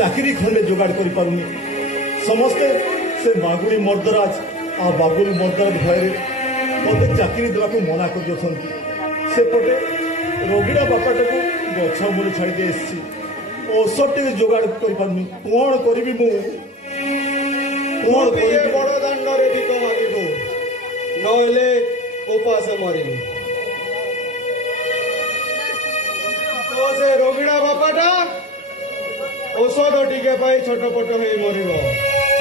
चाकरी खंडे जोगाड़ कर पारुनी समस्ते से मागुड़ी मर्दराज आ बाबुल मर्दराज भय मत चाकरी देवाक मना कर सेपटे रोगिड़ा बापाटा को गछ मूल छाड़ी औषध टे जोगाड़ कर पारुनी कौन करी मु बड़ दांडे भिक मागू नहले उपास मरबू तो से रोगिड़ा बापाटा औषध टिके पाई छोटपट हो मर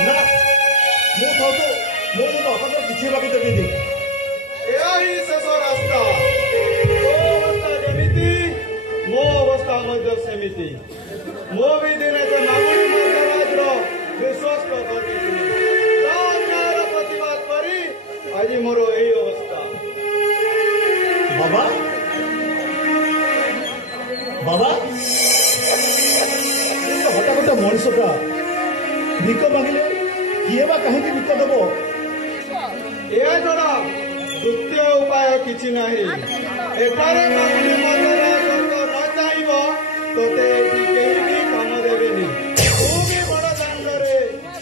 ना मो बापा किसी बाकी देवी यही शेष रास्ता अवस्था जमीती मो अवस्था सेमिति मो भी दिने से मागुड़ी मर्दराज विश्वस्त प्रतिवाद करी आज मोर यही अवस्था बाबा बाबा हटा गोटे मनीषटा भिक मागिले किए बा कहीं भिक दब यह छड़ा द्वितीय उपाय किसी नहीं एठारे मागुड़ी मर्दराज न चाहिए तोते केही भी काम देवेनी तू भी बड़ दांडे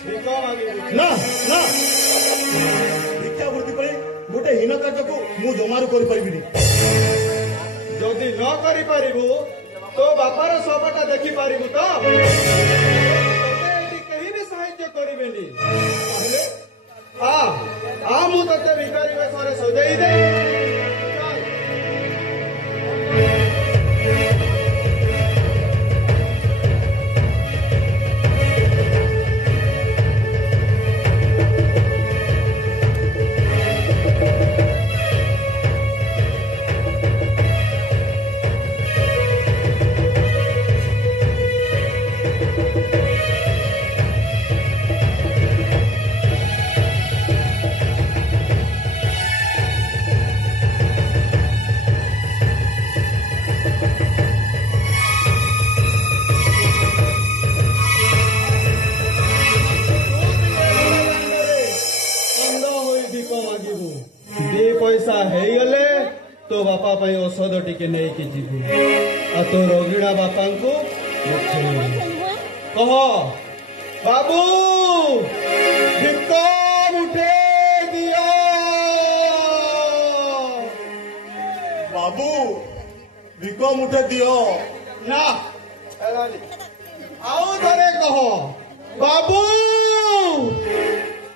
भिक मागे ना ना भिक्षावृत्ति पर गोटे हीन कार्य को मु जमारू कर परिबिनी जदि न करि परिबु तो बापार सबटा देखि परिबु तो कहीं भी साहाय्य करेनि आ मु तते भिखारी बेशरे सजाई दे तो बापा औषध टिके नहीं कि जीवु आ तो रोगिड़ा बापा को कह बाबू भिक उठे दिया बाबू भिक मुठे दियो ना आउ थरे कह बाबू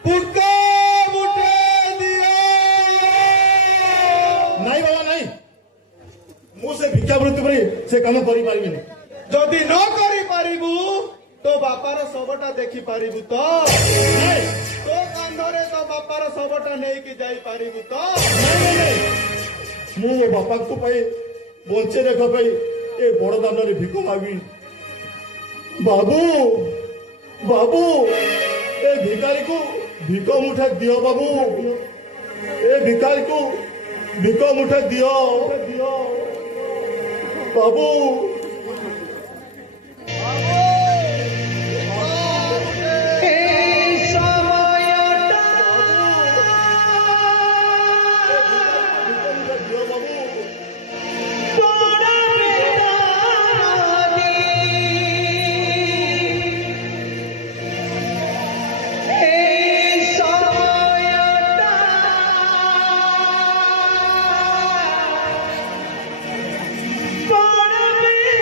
भिक मुठे दिया नहीं बाबा नहीं मु से भिक्षावृत्ति पर से काम करि पारिबिनी जदि न करि पारिबु तो बापार सबटा देखि पारिबु तो नहीं तो कांधरे तो बापार सबटा नहीं कि जाई पारिबु तो मु बापा को पाई बंचे रेख पाई ए बड़ दान रे भिक मागी बाबू बाबू ए भिखारी को भिक मुठा दियो बाबू ए भिखारी को भिक मुठा दियो बाबू Para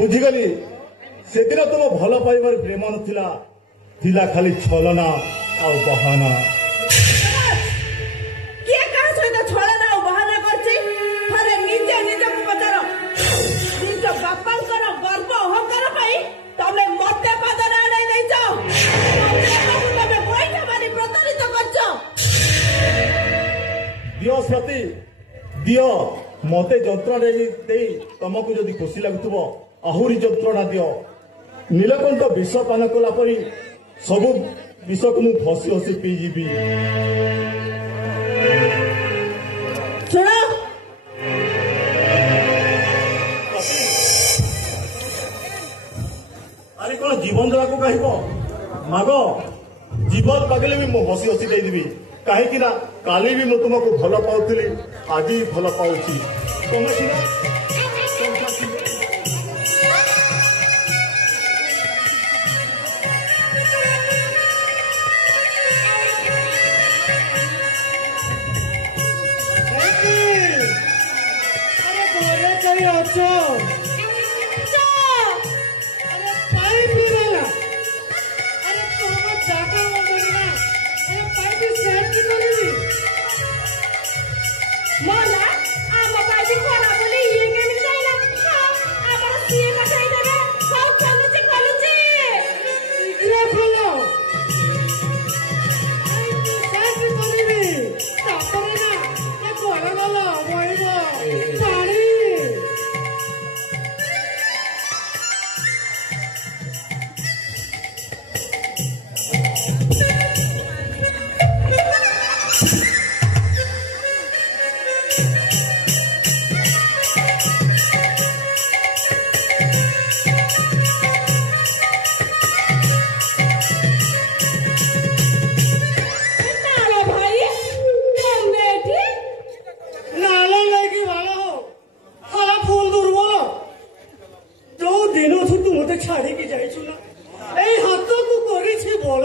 ବୁଝିଗଲି ସେଦିନ ତୁମ ଭଲ ପାଇବାର ପ୍ରେମ ନଥିଲା, ଥିଲା ଖାଲି ଛଳନା ଆଉ ବାହାନା। କିଏ କାହା ସହିତ ଛଳନା ଆଉ ବାହାନା କରିଛି? ଥରେ ନିଜେ ନିଜକୁ ପଚାର। ନିଜ ବାପାଙ୍କର ଗର୍ବ ଅହଙ୍କାର ପାଇଁ ତମେ ମତେ ପାଦରେ ଆଣେଇ ଦେଇଛ। ତମେ ଗୋଇଠା ମାରି ପ୍ରତାରିତ କରିଛ। ଦିଅ ସ୍ୱାତି ଦିଅ, ମତେ ଯନ୍ତ୍ରଣା ଦେଇ ତମକୁ ଯଦି ଖୁସି ଲାଗୁଥିବ ଆହୁରି ଯନ୍ତ୍ରଣା ଦିଅ। ନୀଳକଣ୍ଠ ବିଷ ପାନ କଲା ପରି ସବୁ ବିଷକୁ ମୁଁ ହସି ହସି ପିଇଯିବି। ଶୁଣ, ଆରେ କଣ ଜୀବନ ଦେବାକୁ କହିବ? ମାଗ, ଜୀବନ ମାଗିଲେ ବି ମୁଁ ହସି ହସି ଦେଇଦେବି। କାହିଁକି ନା କାଲି ବି ମୁଁ ତୁମକୁ ଭଲ ପାଉଥିଲି, ଆଜି ଭଲ ପାଉଛି। ତମେ ସିନା ଛାଡ଼ିକି ଯାଇଛୁ ନା, ଏଇ ହାତକୁ କରିଛି ବଳ।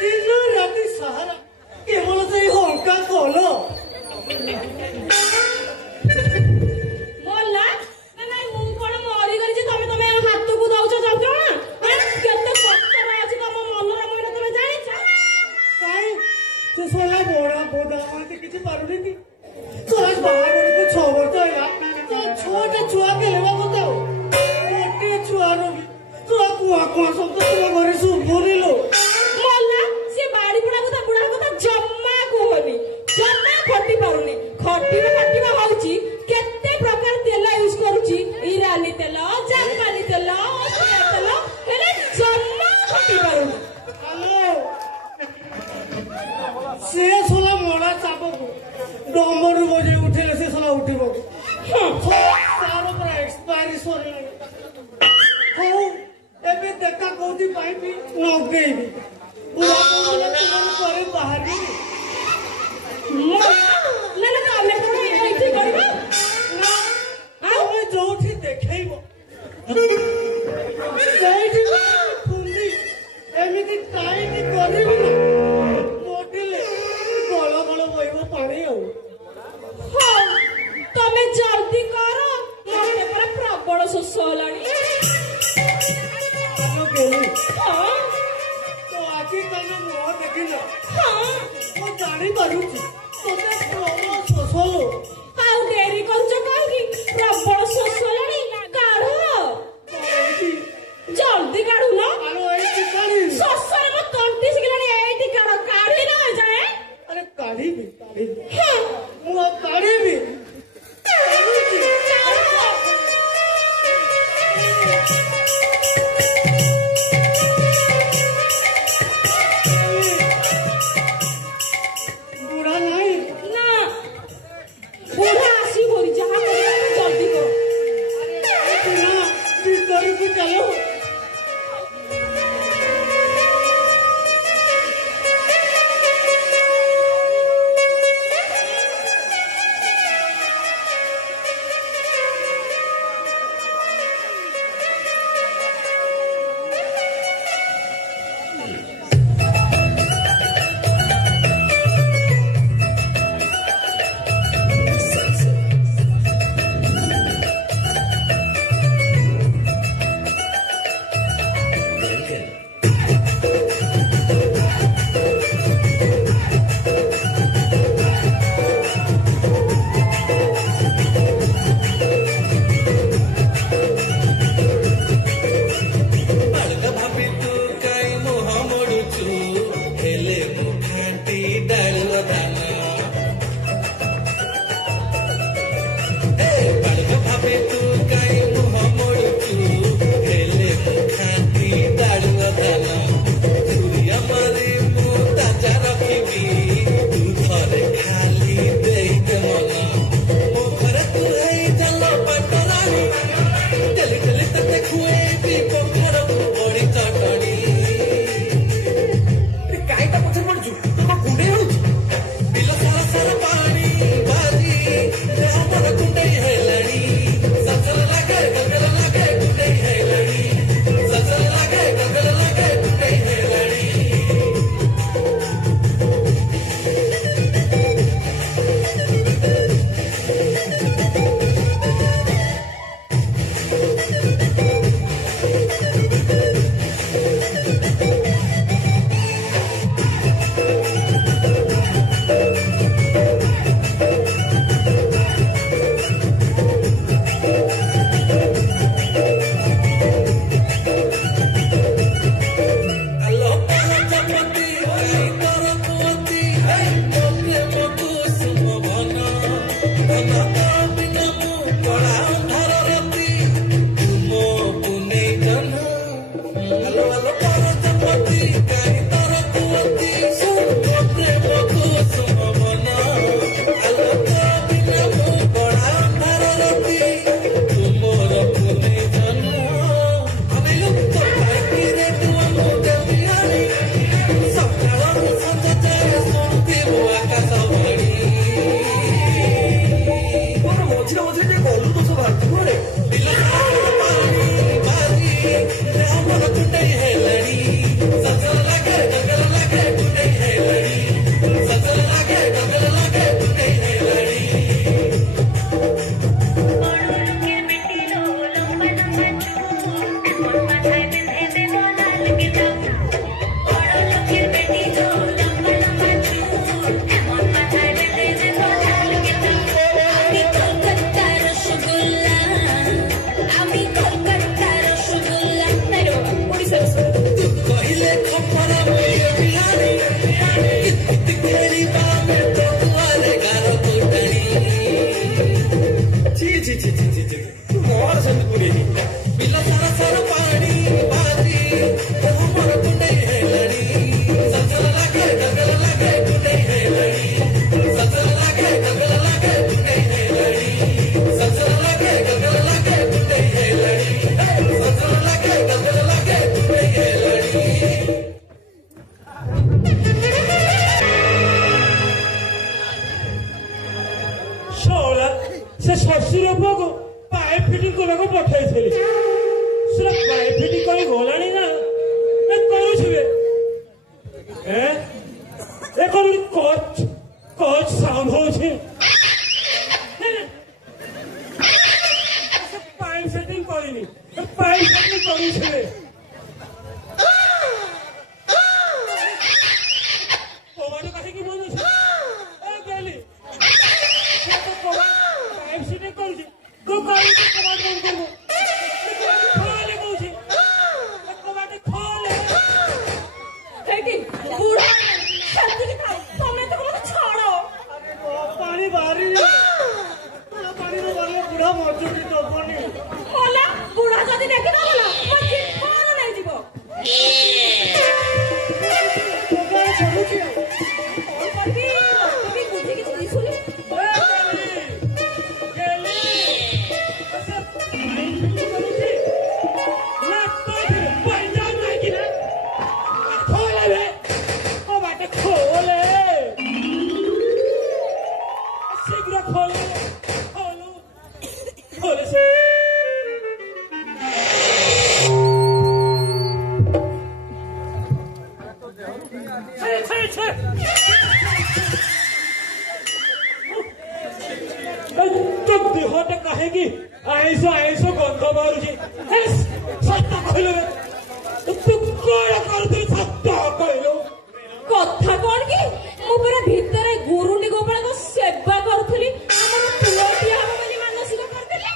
ଦିନ ରାତି ସାହାରା କେବଳ ସେଇ ହଙ୍କା କଲ। କିଛି ପାରୁନି କି? ତୋର ବାହାଘରକୁ 6 ବର୍ଷ ହେଲା, ତୋ ଛୁଆଟେ ଛୁଆ କେଲେବା ବତାଉ। ଗୋଟିଏ ଛୁଆର ବି ତୋ କୁଆ କୁଆ ଶବ୍ଦ ତୋ ଘରେ ଶୁଭୁନିଲୋ। ସେ ବାଡି ବୁଢା କଥା ବୁଢା କଥା ଜମା କୁହନି, ଜମା ଖଟି ପାରୁନି। ଖଟିବା ହଉଛି କେତେ ପ୍ରକାର ତେଲ ୟୁଜ କରୁଛି, ଇରାନୀ ତେଲ, ଜାପାନୀ ତେଲ, ଅସନା ତେଲ, ହେଲେ ଜମା ଖଟି ପାରୁନି। ସେ ଶୋଲା ମଡ଼ା ଚାପକୁ ଡମ୍ବରୁ ବଜେଇ ଉଠେଇଲେ ସେ ଶୋଲା ଉଠିବ। ତାର ପୁରା ଏକ୍ସପାୟରି ସରିଲାଣି। ହଉ ଏବେ ଦେଖା କୋଉଠି ପାଇବି ନଗେଇବି। ପରେ ବାହାରିବି। ଆମେ କଣ ଏଇଠି କରିବା? ଆମେ ଯୋଉଠି ଦେଖେଇବ ସେଇଠି ଖୁନ୍ଦି ଏମିତି ଟାଇଟ୍ କରିବି ନା, ମୋଟିଲେ ଗଳ ଗଳ ବହିବ ପାଣି। ଆଉ ତମେ ଜଲ୍ଦି କର, ମତେ ପୁରା ପ୍ରବଳ ଶୋଷ ହେଲାଣି। ତ ଆଜି କାଲି ମୁହଁ ଦେଖିଲ, ମୁଁ ଜାଣିପାରୁଛି ତୋତେ ପ୍ରବଳ ଶୋଷ। ଆଉ ଡେରି କରୁଛ କାହିଁକି? ପ୍ରବଳ ଶୋଷ ହେଲାଣି, କାଢ ଜଲ୍ଦି କାଢୁନ। ଶୋଷରେ ମୋ ତଣ୍ଟି ଶିଖିଲାଣି, ଏଇଠି କାଢ। କାଢିନ ଯାଏ। ଆରେ କାଢିବି ମୁଁ ଆଉ କାଢିବି। ବୁଢା ନାହିଁ ନା, ବୁଢା ଆସି ଭରି ଯାହା କରିବା ଜଲ୍ଦି କର। ଭିତରକୁ ଚାଲ। ଫିଟିଂ କରିବାକୁ ପଠେଇଥିଲି ସେଟା ପାଇପ୍ ଫିଟିଂ କରି ଗଲାଣି ନା କରୁଥିବେ ଏ କଣ କଚ୍ କଚ୍ ସାଉଣ୍ଡ ହଉଛି ପାଇପ୍ ସେଟିଂ କରିନି ପାଇପ୍ ସେଟିଂ କରୁଥିବେ କବାଟ କାହିଁକି ବନ୍ଦ ଅଛି ଗେଲି ପାଇପ୍ ସେଟିଂ କରୁଛି କବାଟ ବନ୍ଦ କରିବ କହୁଛି କବାଟ ଖୋଲେ ବୁଢା ସେତିକି ଥାଉ ତମେ ତ ମୋତେ ଛାଡ ପାଣି ବାହାରି ପାଣିରେ ବାହାରିଲେ ବୁଢା ମଜୁରୀ ଦବନି ହେଲା ବୁଢା ଯଦି ଦେଖି ନଗଲା ମୋ ଜୀବନ ନେଇଯିବ କରୁଛି କଣ କରିବି ମତେ ବି ବୁଝି କିଛି ଦିଶୁନି ଦେହଟା କାହିଁକି ଆଇଁଷ ଆଇଁଷ ଗନ୍ଧ ବାହାରୁଛି ସତ କହିଲୁ ତୁ କଣ କରୁଥିଲୁ ସତ କହିଲୁ କଥା କଣ କି ମୁଁ ପୁରା ଭିତରେ ଗୁରୁଣ୍ଡି ଗୋପାଳଙ୍କ ସେବା କରୁଥିଲି ଆମର ପୁଅ ଦିଆ ହବ ବୋଲି ମାନସିକ କରିଥିଲି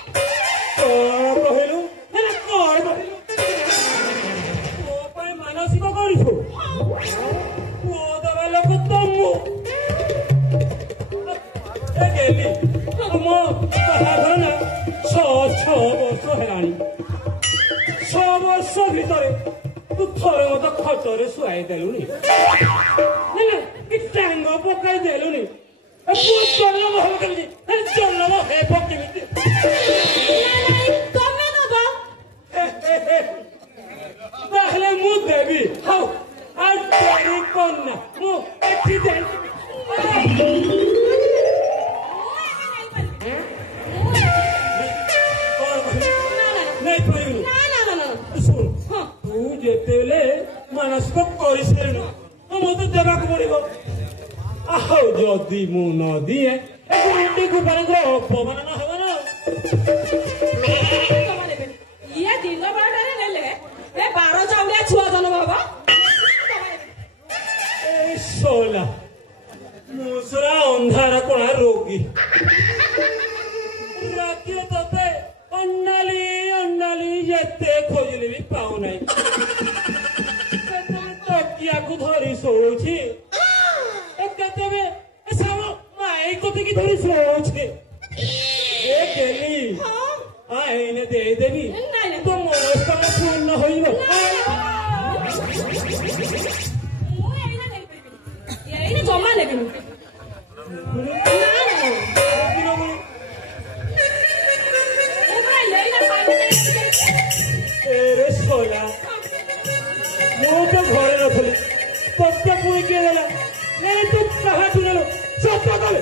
କଣ କହିଲୁ କଣ କହିଲୁ ମୋ ପାଇଁ ମାନସିକ କରିଛୁ ପୁଅ ଦେବା ଲୋକ ତ ମୁଁ ଗେଲି ମୋ ବାହାଘର ନା 6 ବର୍ଷ ହେଲାଣି 6 ବର୍ଷ ଭିତରେ ତୁ ଥରେ ମତେ ଖଟରେ ଶୁଆଇ ଦେଲୁନି ଟାଙ୍ଗ ପକାଇ ଦେଲୁନି ପୁଅ ଜନ୍ମ ହବ କେମିତି ଜନ୍ମ ହେବ କେମିତି ତମେ ଦବ ତାହେଲେ ମୁଁ ଦେବି ହଉ ଆଉ ଡେରି କରନା ମୁଁ ଏଠି ତୁ ଯେତେବେଳେ ମାନସିକ କରିସାରିଲୁ ମତେ ଦେବାକୁ ପଡିବ ଆଉ ଯଦି ମୁଁ ନ ଦିଏ ଗୋପାଳଙ୍କର ଅପମାନ ହବ ନା ଇଏ ଦିନ ବେଳାଟାରେ ନେଲେ ଏ 12 ଚାଉଳିଆ ଛୁଆ ଜନ୍ମ ହବ ଶୋଲା ମୁଁ ସେରା ଅନ୍ଧାର କଣା ରୋଗୀ ରାତିରେ ତତେ ଅଣ୍ଡାଲି ଅଣ୍ଡାଲି ଯେତେ ଖୋଜିଲେ ବି ପାଉନାହିଁ ତକିଆକୁ ଧରି ଶୋଉଛି କେତେବେ ମାଇ କତିକି ଧରି ଶୋଉଛି ଏ ଗେଲି ଏଇନେ ଦେଇଦେବି ତୋ ମନସ୍କାମନା ପୂର୍ଣ୍ଣ ହୋଇଯିବ ଏଇନେ ଜମା ନେବିନି ଶୋଲା ମୁଁ ତ ଘରେ ନଥିଲି ତତେ ପୁଣି କିଏ ଦେଲା ତୁ କାହାଠୁ ନେଲୁ ସତ କଲେ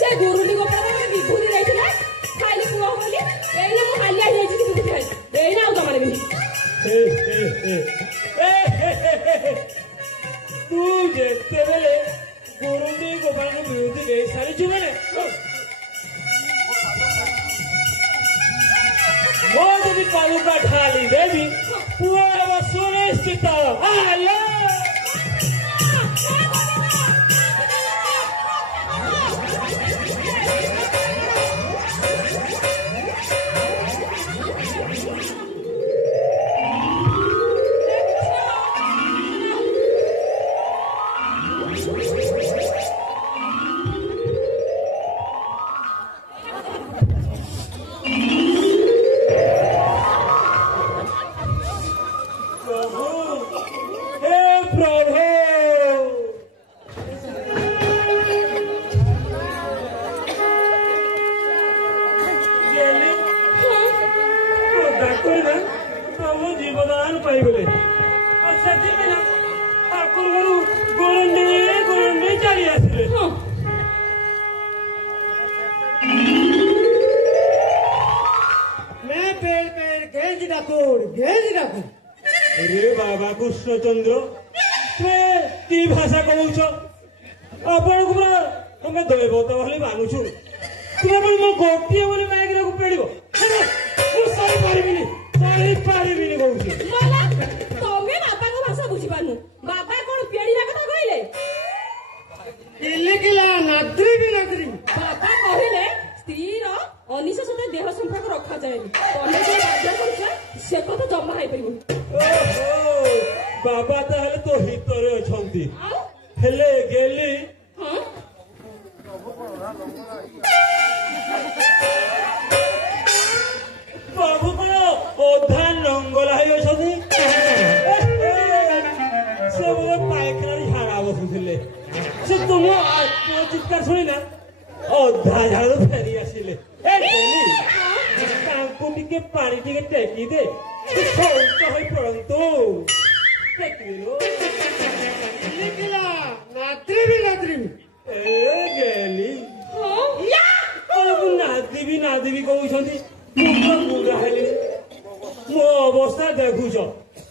ସେ ଗୁରୁଣ୍ଡି ଗୋପାଳ ବିଭୂତି ଯାଇଥିଲା ଖାଇଲି ପୁଅ ବୋଲି ଏଇନା ମୁଁ ହାଲିଆ ହେଇଯାଇଛି ବିଭୂତି ଖାଇ ଏଇନା ଆଉ ଜମା ନେବିନି ତୁ ଯେତେବେଳେ ଗୁରୁଣ୍ଡି ଗୋପାଳଙ୍କୁ ବିଭୂତି ଦେଇ ସାରିଛୁ ମାନେ ମୋ ଯଦି ପାଲୁକା ଢାଳି ଦେବି ପୁଅ ହେବ ସୁନିଶ୍ଚିତ ପାଇଗଲେ ଆଉ ସେଥିପାଇଁ ଠାକୁର ଘରୁ ଗୋରଣ୍ଡି ଚାଲି ଆସିଲେ गेंज डाकुर अरे बाबा कृष्णचंद्र तुम्हें की भाषा कहूच आपण को पूरा तुम्हें दैवत भली मानुछु तुम्हें बोली मो गोटिए बोली माइक रे पेड़िबो मु सही पारिबिनी कहूची मला तमे बाबा को भाषा बुझी पानु बाबा कोन पेड़ीरा कथा कहले इलेकिला नाद्री बाबा कहले स्त्रीर अनिश सहित देह संपर्क रखा जाएनि तमे जे बाध्य करछ से कथा जमा हाई परिबो ओहो बाबा ताहले तो हितरे अछंती हेले गेली हां बाबू को ओधा नंगला है अछंती से वो पायखाना झाड़ा बसुଥିଲେ से तुम चित्कार सुनी ना ओधा झाड़ फेरी आसिले ए गेली तांको टिके पानी टिके टेकी दे तू सोच होई पड़ंतु टेकिलो इलेकिला नाद्री ए गेली हां या नादिबी कहउछंती मुख मुरा हेली मो अवस्था देखुछ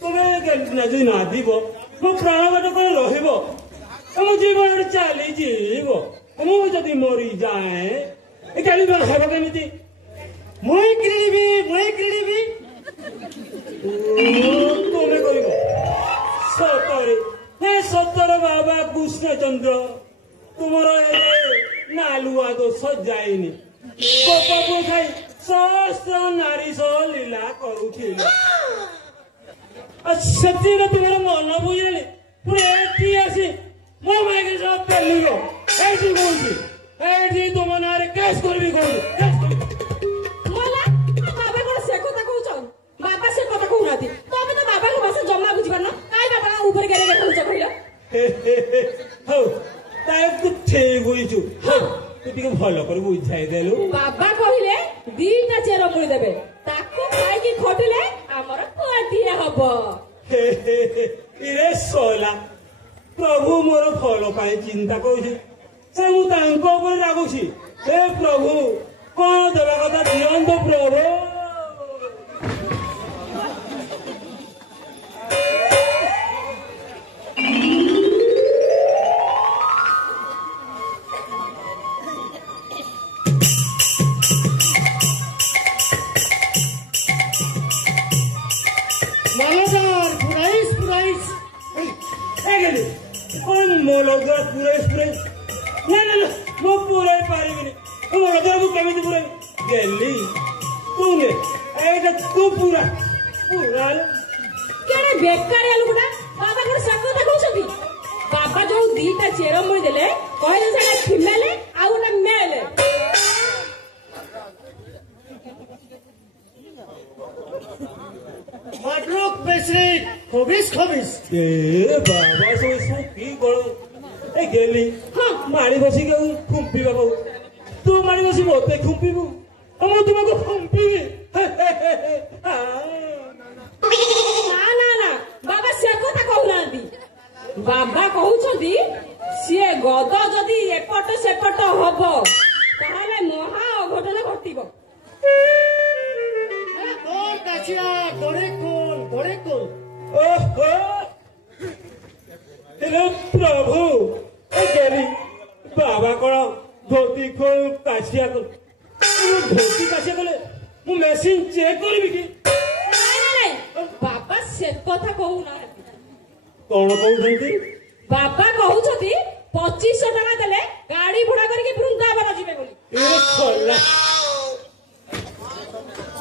तमे যদি नादिब मो प्राण बाटक रहिब मो जीवन चली जीव मु जदि मरी जाए ए काली बल हेब केमिति मुई क्रीडिबी तमे करिब सतरे हे सतर बाबा कृष्णचंद्र तुमर नालुआ दोष जाइनी गोपपुर खाई सहस्र नारी सह लीला करुथिल सतीर तुमर मन बुझेली पुरे एठी आसी मो माइके सब पेलिगो एठी कहूची एठी तुम नारे केस करबी मला बाबा कोन से कथा कहउछ बाबा से कथा कहउनाती तमे तो बाबा को भाषा जमा बुझी पारन काई बाबा ऊपर गेले कहउछ कहलो हो ताय तू ठीक होइछु तू टिके भलो कर बुझाई देलु बाबा कहिले दीटा चेर मुड़ी देबे ताको खाई की खटिले हमर कोटिया हबो इरे सोला प्रभु मोर फल पाई चिंता करूछि से मु तांको ऊपर रागुछि हे प्रभु कोन देबा कथा दियंतो प्रभु मोलगर पूरे ना मो पूरे पारिबिनी मोलगर मु केमिति पूरे गेली तूने एटा तू पूरा केने बेकार लुगडा बाबा को साको देखौछबी बाबा जो दीटा चेर मुड़ी देले कहले सेटा फीमेल आ ओटा मेल माट्रोक बेसरे खबिस ए बाबा सो की गळ ए गेली हां मारी बसी के खुंपी बाबू तू मारी बसी मोते खुंपीबू हम तुमको खुंपीबी ना बाबा से कथा कहउनांती बाबा कहउछंती से गद जदी एपट सेपट हबो ताहाले महा अघटन घटिबो गड़े कोल ओहो हेलो प्रभु ए गेली बाबा कौन धोती खोल काशिया कर धोती काशिया कले मु मेसिन चेक करबी कि नहीं बाबा से कथा कहउना कौन कहउछंती बाबा कहउछंती 2500 टका देले गाड़ी भड़ा करके वृंदावन जिबे बोली ए खोला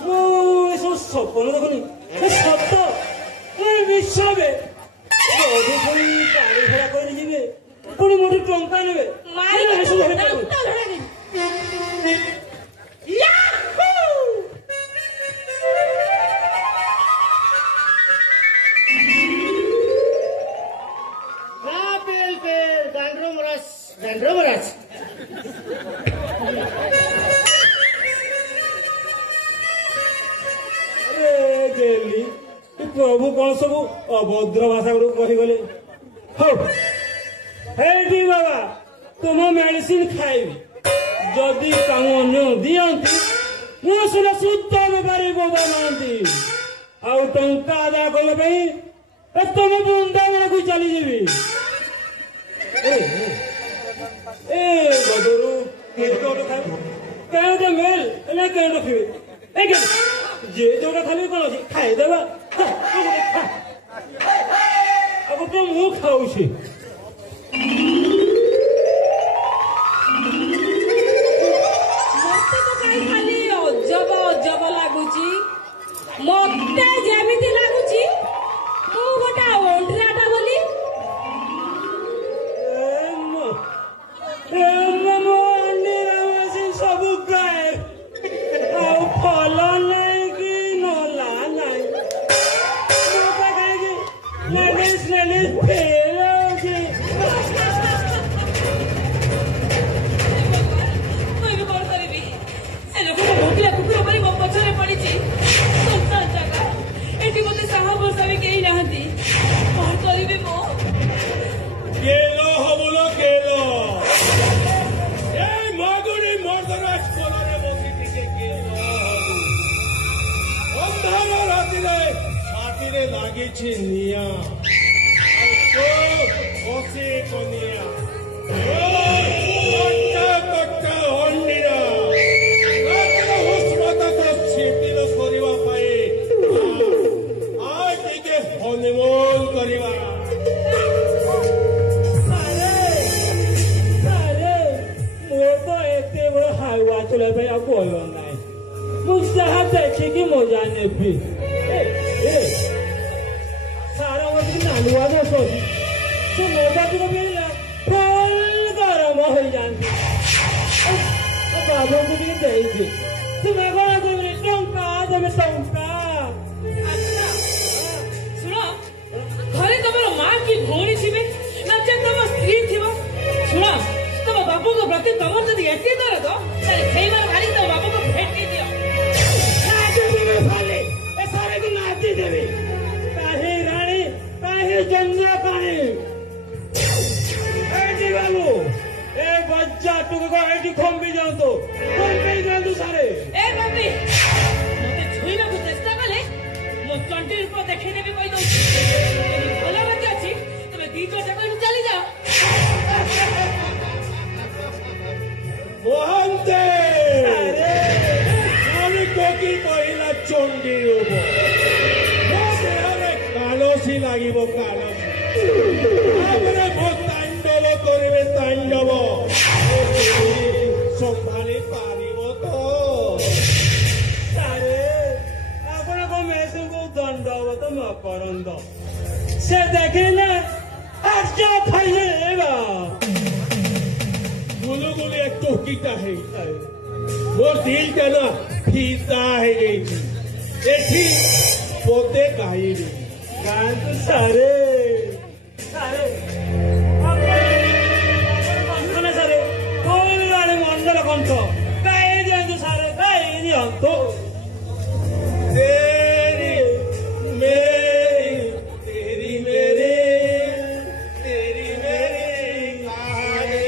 मो एसो सपन देखनी ए सत ए विश्वबे बोधे कोई गाड़ी भड़ा कर जिबे कोनी मोटी टंका नेबे मारी हेसो धरे दांत धरा दे याहू पेल गांड्रोमराज अरे गेली प्रभु कौन सब अभद्र भाषा गुड़ कहीगले हौ हेटी बाबा तुम मेडिसिन खाइबी जदि काम अन्य दियंती मु सुना शुद्ध बेपारी बोधा नांती ଆଉ ଟଙ୍କା ଆଦାୟ କଲେ ପାଇଁ ତମେ ବୃନ୍ଦାବନକୁ ଚାଲିଯିବି। ଏ ଗଦରୁ କେଉଁଟା ମେଲ୍ ନା କେଉଁ ରଖିବେ ଯେ ଯୋଉଟା ଖାଲି କଣ ଅଛି ଖାଇଦେବା ଆଉ ତ ମୁଁ ଖାଉଛି। ମତେ ତ କାହିଁ ଖାଲି ଅଜବ ଅଜବ ଲାଗୁଛି। ମତେ ଯେମିତି ଲାଗୁଛି ମୁଁ ଗୋଟେ ଓଣ୍ଡ୍ରାଟା ବୋଲି। ସବୁ ଗାଏ ଆଉ ଫଲ ନାହିଁ କି ନଲା ନାହିଁ କାହିଁକି ନେଲିସ୍ ନେଲିସ୍ ଫେରଉଛି। ମୁଁ ଏବେ କଣ କରିବି? ସେ ଲୋକଟା ଭୋକିଲା କୁକୁର ପରି ମୋ ପଛରେ ପଡିଛି। ସୁନସାନ ଜାଗା, ଏଠି ମତେ ସାହା ଭରସା ବି କେହି ନାହାନ୍ତି। କଣ କରିବି ମୁଁ? কেলো হবল কেলো এই মগুরি মর্দরাজ কোলরে বসি থেকে কেলো অন্ধার রাতিরে ছাতিরে লাগিছে নিয়া বসে কনিয়া কচ্চা কচ্চা হন্ডিরা রাতির উষ্ণতাকে শীতল করিবা পাই আজ টিকে হনিমুন করিবা। ହାୱା ଚଲେଇବା ପାଇଁ ଆଉ କହିବ ନାହିଁ। ମୁଁ ଯାହା ଦେଖିକି ମଜା ନେବି। ସାର ମତେ ନାଲୁଆ ଦୋଷ ଅଛି। ସେ ମଜାକୁ ପିଇଲେ ଫୁଲ୍ ଗରମ ହୋଇଯାନ୍ତି। ବାବୁଙ୍କୁ ଟିକେ ଦେଇଛି ତୁମେ କଣ ଦେବି ଟଙ୍କା ଦେବେ ଟଙ୍କା। ଆଚ୍ଛା ଶୁଣ, ଘରେ ତମର ମା କି ଭଉଣୀ ଥିବେ ନା ଯେ ତମ ସ୍ତ୍ରୀ ଥିବ। ଶୁଣ, ତମ ବାବୁଙ୍କ ପ୍ରତି ତମର ଯଦି ଏତେ ଦରଦ ତାହେଲେ ସେଇବାର ଭାରି ତମ ବାବୁଙ୍କୁ ଭେଟି ଦିଅ। ସାରକୁ ନାଚି ଦେବି କାହିଁ ରାଣୀ କାହିଁ ଚନ୍ଦ୍ର ପାଣି। ଏଠି ବାବୁ ଏ ବଜ୍ଜା ଟୁକୁ ଏଠି ଖମ୍ବି ଯାଆନ୍ତୁ ଖମ୍ବି ଦିଅନ୍ତୁ ସାରେ। ଏ ବାବି, ମତେ ଛୁଇଁବାକୁ ଚେଷ୍ଟା କଲେ ମୋ ତଣ୍ଟି ରୂପ ଦେଖେଇଦେବି କହିଦଉଛି। ଭଲ ବାକି ଅଛି, ତମେ ଦି ଜଣ ଯାକ ଏଠୁ ଚାଲିଯାଅ। মহান্তে আমি কোকি কহিলা চণ্ডী রূপ ମୋ ଦେହରେ କାଳସୀ ଲାଗିବ କାଳସୀ ତାପରେ ମୋ ତାଣ୍ଡବ କରିବେ ତାଣ୍ଡବ ସମ୍ଭାଳି ପାରିବ ତ? ସାରେ ଆପଣଙ୍କ ମେଷକୁ ଦଣ୍ଡବତ ନ କରନ୍ତ ସେ ଦେଖିଲେ ଆର୍ଯ୍ୟ ଖାଇଦେବା। গুলুগুলি এক চৌকিটা হয়ে মোর দিলটা না ফিতা হয়ে গেছি এটি পদে গাইনি গান্তু সারে সারে সারে কোন গাড়ি মন্ডল কণ্ঠ গাই দিଅନ୍ତୁ ସାରେ ଗାଇ ଦିଅନ୍ତୁ। तेरी मेरी तेरी मेरी तेरी मेरी कहानी।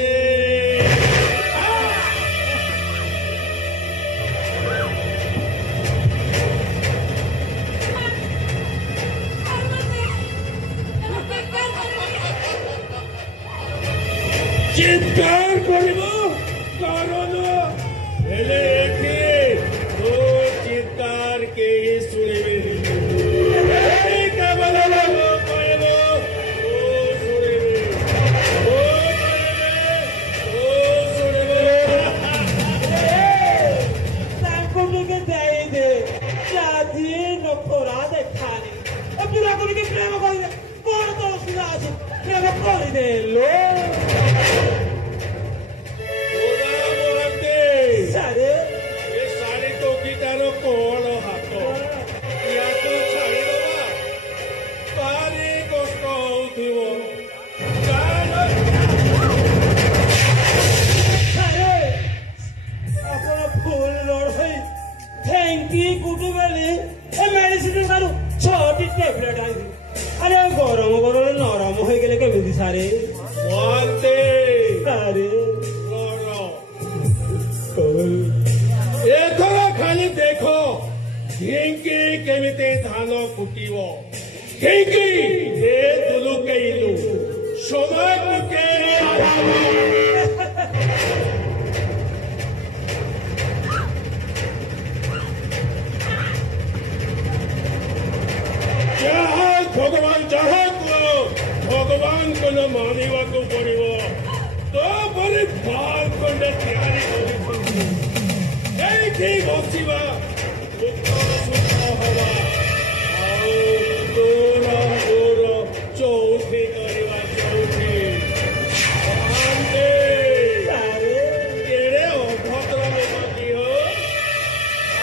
চিৎকার করিব কারণ হেলে এটি তো চিৎকার কেহি শুনিবে কেবল করিব ও শুনিবে ও করিবে ও শুনিবে। ତାଙ୍କୁ ଟିକେ ଦେଇଦେ ଜାତି ନଖରା ଦେଖାନି ପିଲାକୁ ଟିକେ ପ୍ରେମ କରିଦେ କଣ ତ ଅସୁବିଧା ଅଛି ପ୍ରେମ କରିଦେଲୋ। ସାରେ ଏ ଶାଢ଼ୀ ଟୋକିଟାର କଣ ହାତ ୟାକୁ ଛାଡ଼ିଦେବା ଭାରି କଷ୍ଟ ହଉଥିବ। ସାରେ ଆପଣ ଫୁଲ ଲଢ଼େଇ ଥେଙ୍କି କୁଟୁ ବେଲି ଏ ମେଡିସିନ ଠାରୁ 6ଟି ଟେବଲେଟ ଆଣିବି। ଆରେ ଗରମ ଗରମ ନରମ ହେଇଗଲେ କେମିତି ସାରେ? ମହାନ୍ତେ ସାରେ ଏଥର ଖାଲି ଦେଖ ढिंकी केमिति धान कुटिब ढिंकी हे दुलुकेइलु समय कुके जहाँ भगवान जहाँ को भगवान को न मानिवा को पड़िब तो बड़ी बाल खंडे तैयारी करी एठी बसिबा उत्तर सुख हवा आओ तोर चौथी करवा चौथी आंदे केरे अभद्र लोकी हो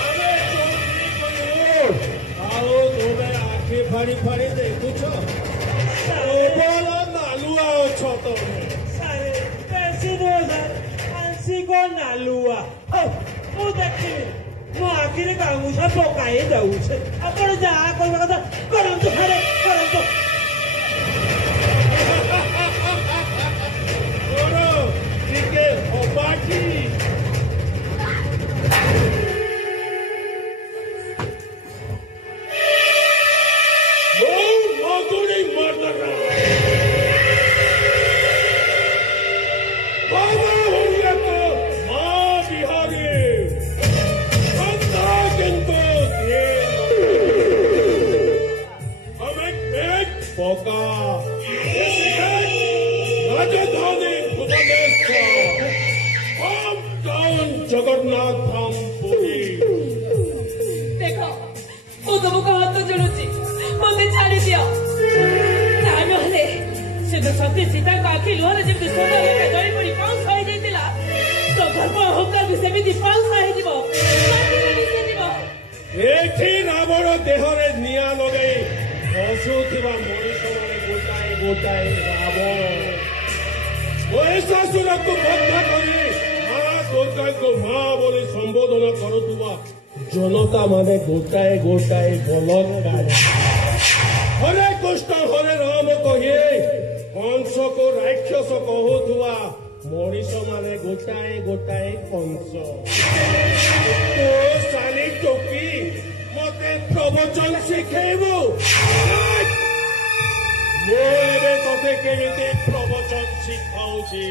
आमे चौथी करू आओ तुम्हें आँखें फाड़ी फाड़ी देखुछ प्रबल नालुआ अछ तमे को नालुआ ମୁଁ ଦେଖିବି ମୋ ଆଖିରେ ଗାମୁଛା ପକାଇ ଦଉଛି ଆପଣ ଯାହା କହିବା କଥା କରନ୍ତୁ ଖରେ କରନ୍ତୁ ଟିକେ ହବାକି ମଗୁଡ଼ି ମର୍ଡର ବାବା ଓଡ଼ିଆକୁ ମା Bihari Poka Rajadhani Bhubaneswar Hometown Jagannath Dham Puri देखो ମୁଁ ତମକୁ ହାତ ଯୋଡୁଛି ମତେ ଛାଡି ଦିଅ ତା ନହେଲେ ସେ ତ ସତ୍ୟ ସୀତାଙ୍କ ଆଖି ଲୁହରେ ଯେମିତି ସୋନା ଲେଖା ଜଳି ପଡି ପାଉଁଶ ହେଇଯାଇଥିଲା ତ ଧର୍ମ ଅହଙ୍କାର ବି ସେମିତି ପାଉଁଶ ହେଇଯିବ ମିଶିଯିବ ଏଠି ରାବଣ ଦେହରେ ନିଆଁ ଲଗେଇ ହସୁଥିବା ମଣିଷମାନେ ଗୋଟାଏ ଗୋଟାଏ ରାବଣ ମହିଷାସୁରକୁ ବଦ୍ଧ କରି ମା ଦୁର୍ଗାଙ୍କୁ ମା ବୋଲି ସମ୍ବୋଧନ କରୁଥିବା ଜନତା ମାନେ ଗୋଟାଏ ଗୋଟାଏ ବଳତ୍କାରୀ ହରେ କୃଷ୍ଣ ହରେ ରାମ କହି କଂସକୁ ରାକ୍ଷସ କହୁଥିବା ମଣିଷ ମାନେ ଗୋଟାଏ ଗୋଟାଏ କଂସ ତୋ ଶାଲି ଟୋପି ମତେ ପ୍ରବଚନ ଶିଖେଇବୁ ମୁଁ ଏବେ ତତେ କେମିତି ପ୍ରବଚନ ଶିଖାଉଛି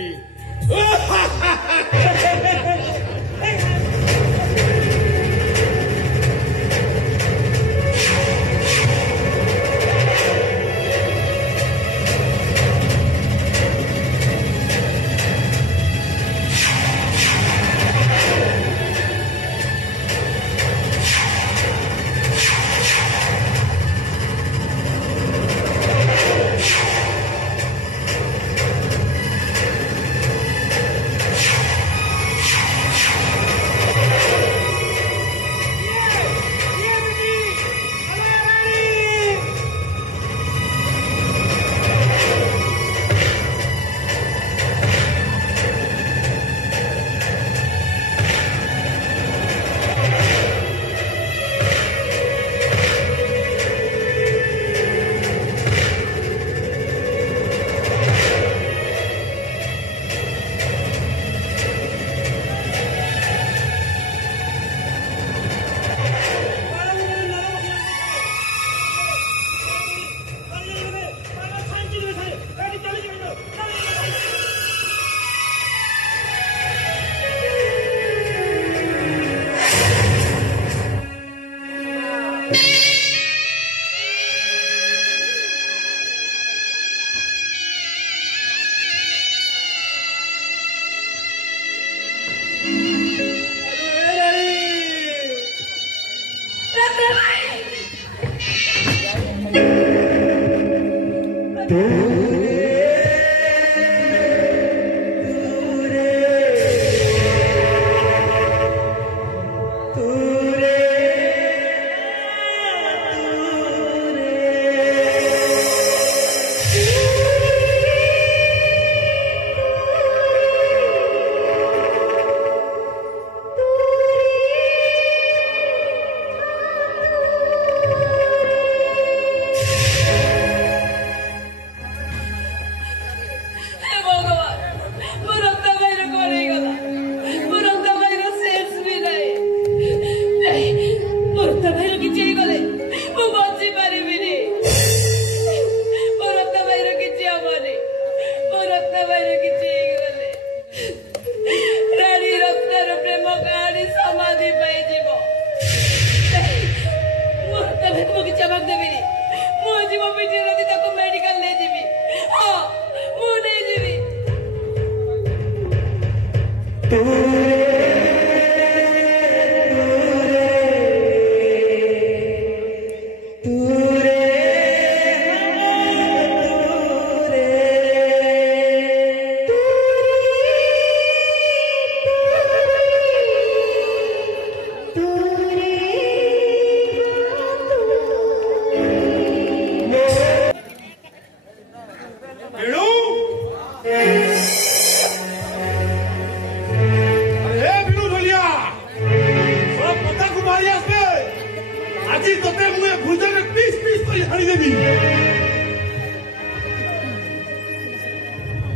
आज तोते मुझे भुजन में पीस पीस कर हाणी देवी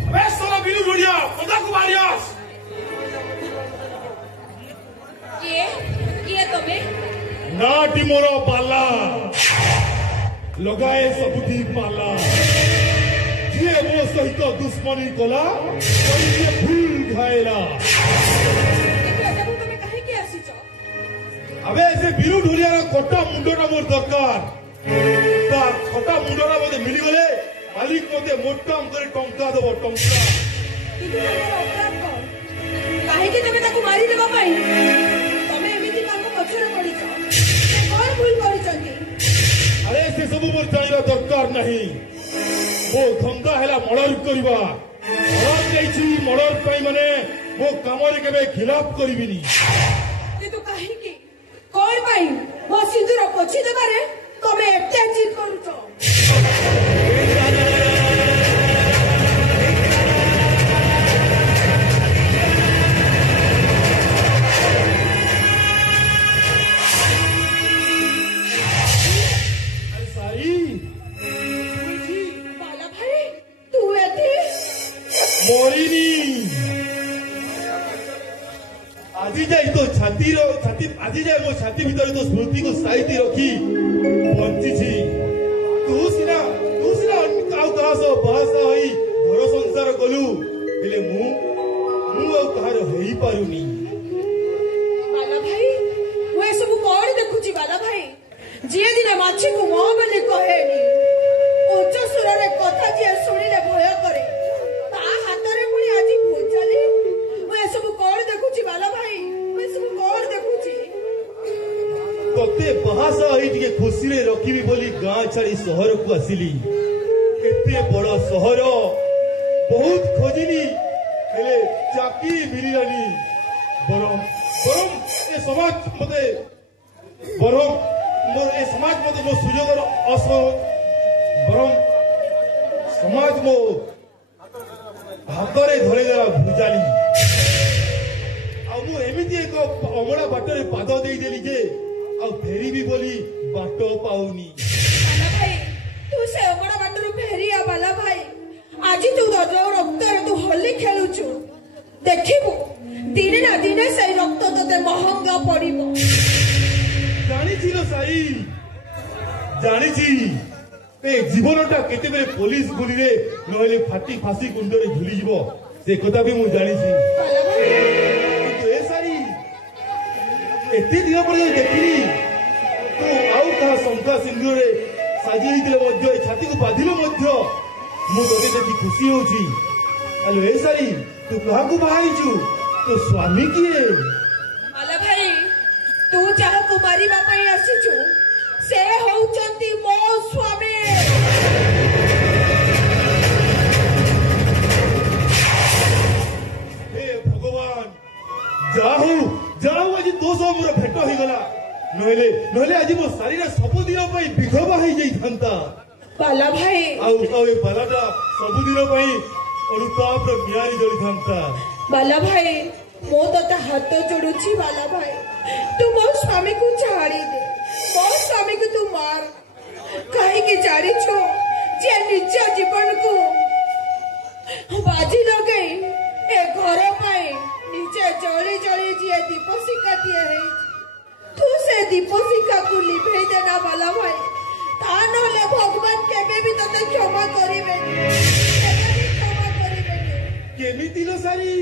अबे सोना बिनु ढूंढिया पता को मारियास किए तुम्हें नाटी मोरो बाला लगाए सबुती पाला किए मो सहित दुश्मनी कला किए भूल खाएला तुम्हें कहे कि आसीच अबे से बिनु ढुलिया कटा मुंडटा मोर दरकार ता कटा मुंडटा मते मिली गले मालिक मते मोटम करे टंका देबो टंका कहे कि तुम्हें ताको मारी देबा पई तमे एमिति ताको पछरे पड़ी छ से कोन भूल करी चंती अरे से सब मोर जानिरा दरकार नहीं वो धंदा हैला मर्डर करवा मर्डर जाइछि मर्डर पई माने वो कामरे केबे खिलाफ करबिनी तू कहे कि कोन पई वो सिंदूर पोछि देबारे तमे एते जिद करूछ আজি যাই মো ছাতি ভিতরে তো স্মৃতি को साइती रखी बंची छी तू सिना काउ कासो भाषा होई घर संसार गलु हेले मु कहार होई पारुनी बाला भाई वो सब कोन देखुची बाला भाई जे दिन माछी को मो बले कहेनी उच्च सुररे कथा जे सुनिले भय करे ता हातरे पुनी आजी भोजाली वो सब कोन देखुची बाला भाई वो सब कोन देखुची तते बहासा होई टिके खुशी रे रखिबी बोली गां छाड़ी शहर को आसिली एते बड़ शहर बहुत खोजिली हेले चाकी मिलिलानी बरम ए समाज मते बरम मोर ए समाज मते मो सुजोगर अस बरम समाज मो हातरे धरे देला भुजाली आ मु एमिति एक अमड़ा बाटरे पाद देई देली जे आ फेरी भी बोली बाटो पाउनी बाला भाई तू से बड़ा बाटरू फेरिया बाला भाई आज तू रक्त तू होली खेलुछु देखिबु दिने ना दिने से रक्त तते महंगा पड़िबो जानी छिलो साई जानी छी ए जीवनटा केते बेले पुलिस गुली रे नहले फाटी फासी गुंड रे झुली जीवो से कथा भी मु जानी छी बाला भाई ए साई एते दिन पर देखिली तो आउ कहा शंका सिंधु रे साजी होइतले मध्य ए छाती को बाधिलो मध्य मु तोते देखि खुशी होउची अलो ए साई तू कहा को बाहाइछु तो स्वामी किए बाला भाई तू चाह कुमारी बापाई आसीछु से होउचंती मो स्वामी हे भगवान जाहु आज दोष मोर भेट हो गला नहले आज मो शरीर सब दिन विधवा हो जाता बाला भाई आउ ए बालाटा सब दिन अनुताप नियारी जली था बाला भाई मो तोते हाथ जोड़ुची बाला भाई तू मो स्वामी को छाड़ी दे मो स्वामी को तू मार कहीं की जानी छो जे निज जीवन को बाजी लगे ए घर पाए निजे जली जली जी दीप शिखा दिए है तू से दीप शिखा को लिभे देना बाला भाई ता नले भगवान केबे भी तते क्षमा करिवे केमिति लो सारी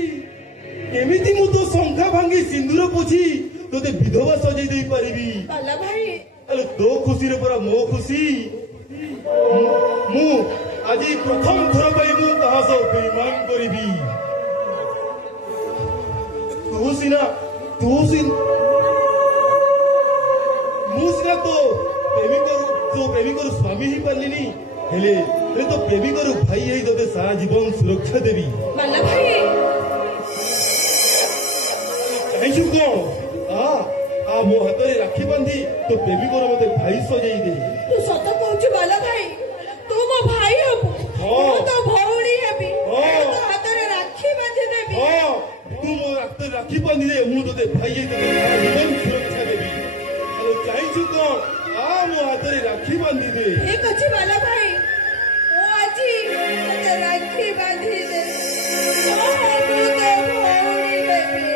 केमिति मु तो संख्या भांगी सिंदूर पोछि तोते विधवा सजै देई परिबी बाला भाई अरे तो खुशी रे परा मो खुशी मु आज प्रथम थर पई मु कहा सो बेईमान करिबी तू सिना मु सिना तो प्रेमिकर स्वामी ही पालिनी हेले तो प्रेमिकर भाई है तोते सारा जीवन सुरक्षा देवी बाला भाई चाहू कौन आ मो हाथ में राखी बांधी तो प्रेमिकर मते भाई सजाई दे तू सत कहू बाला भाई तू मो भाई हबु तो भौणी हेबी तो हाथ में राखी बांधी देबी तू मो हाथ में राखी बांधी दे मु तोते भाई है तोते सारा जीवन सुरक्षा देवी हेलो चाहू कौन आ ଅଛି ଠିକ ଅଛି ବାଲା ଭାଇ ମୁଁ ଆଜି ତତେ ରାକ୍ଷୀ ବାନ୍ଧିଦେବି ମୋ ଅମୃତ ଭଉଣୀ ହେବେ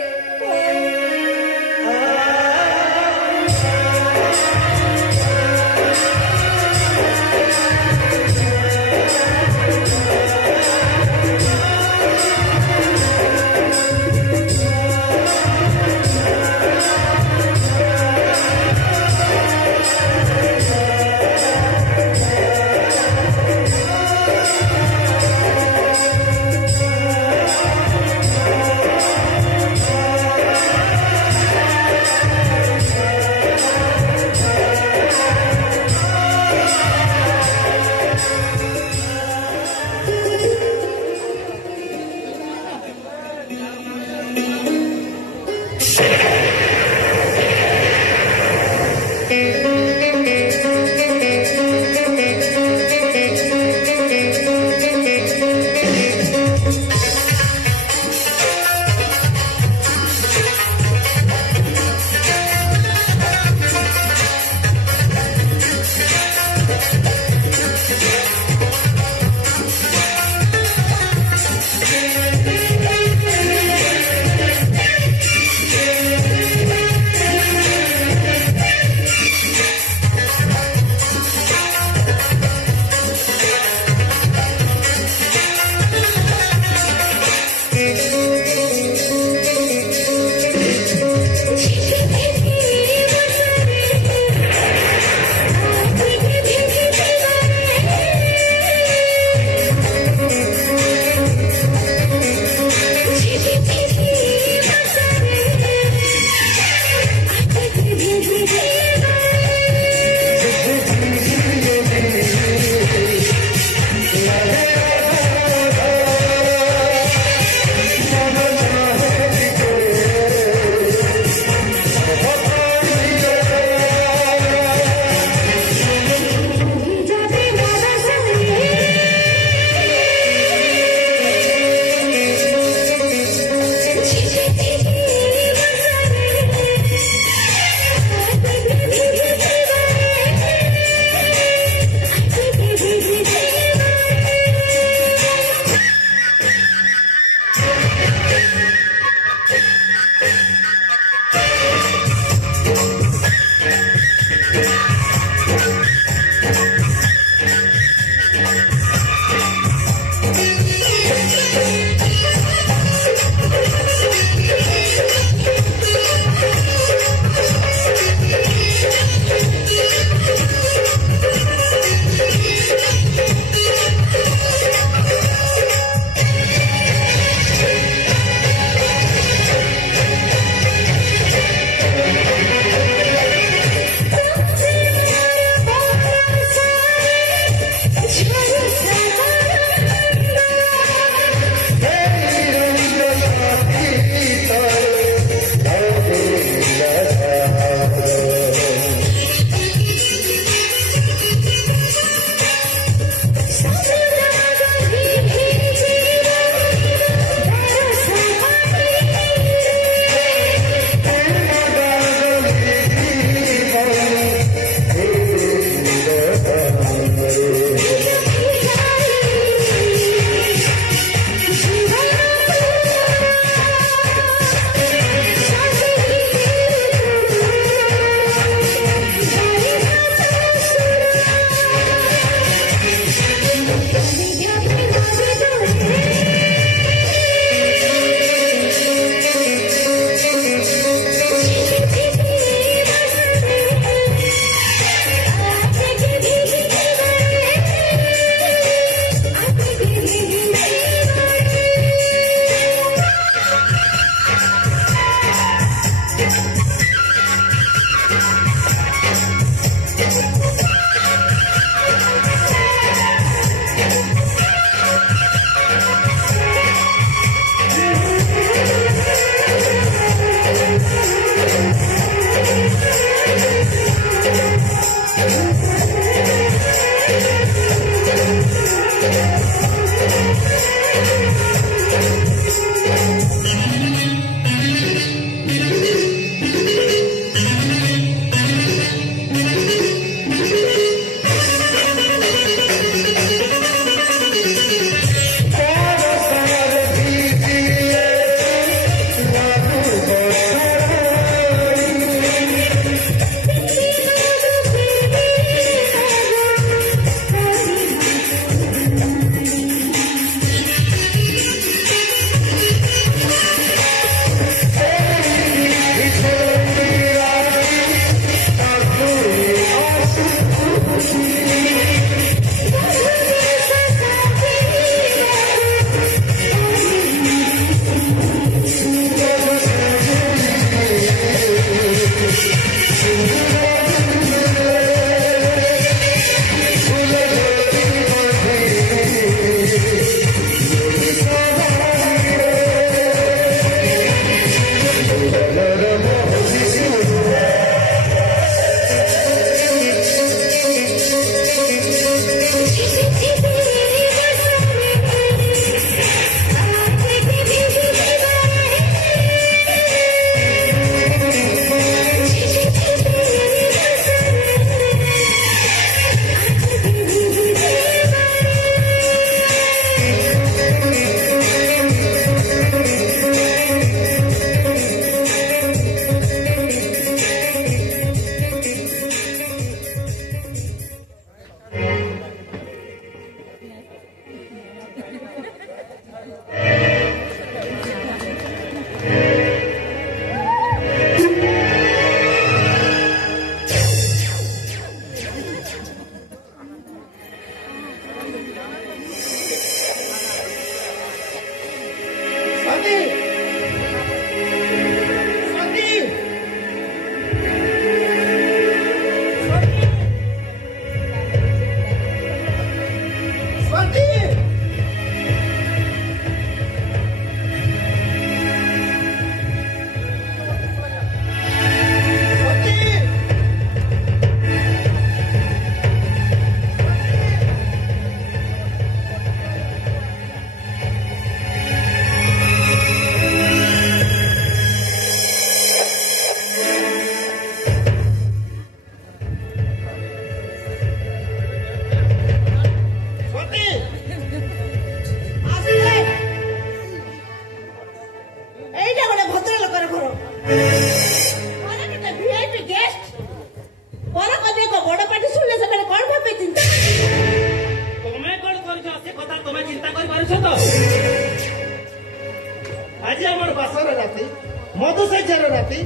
ମଧୁଶଯ୍ୟାର ରାତି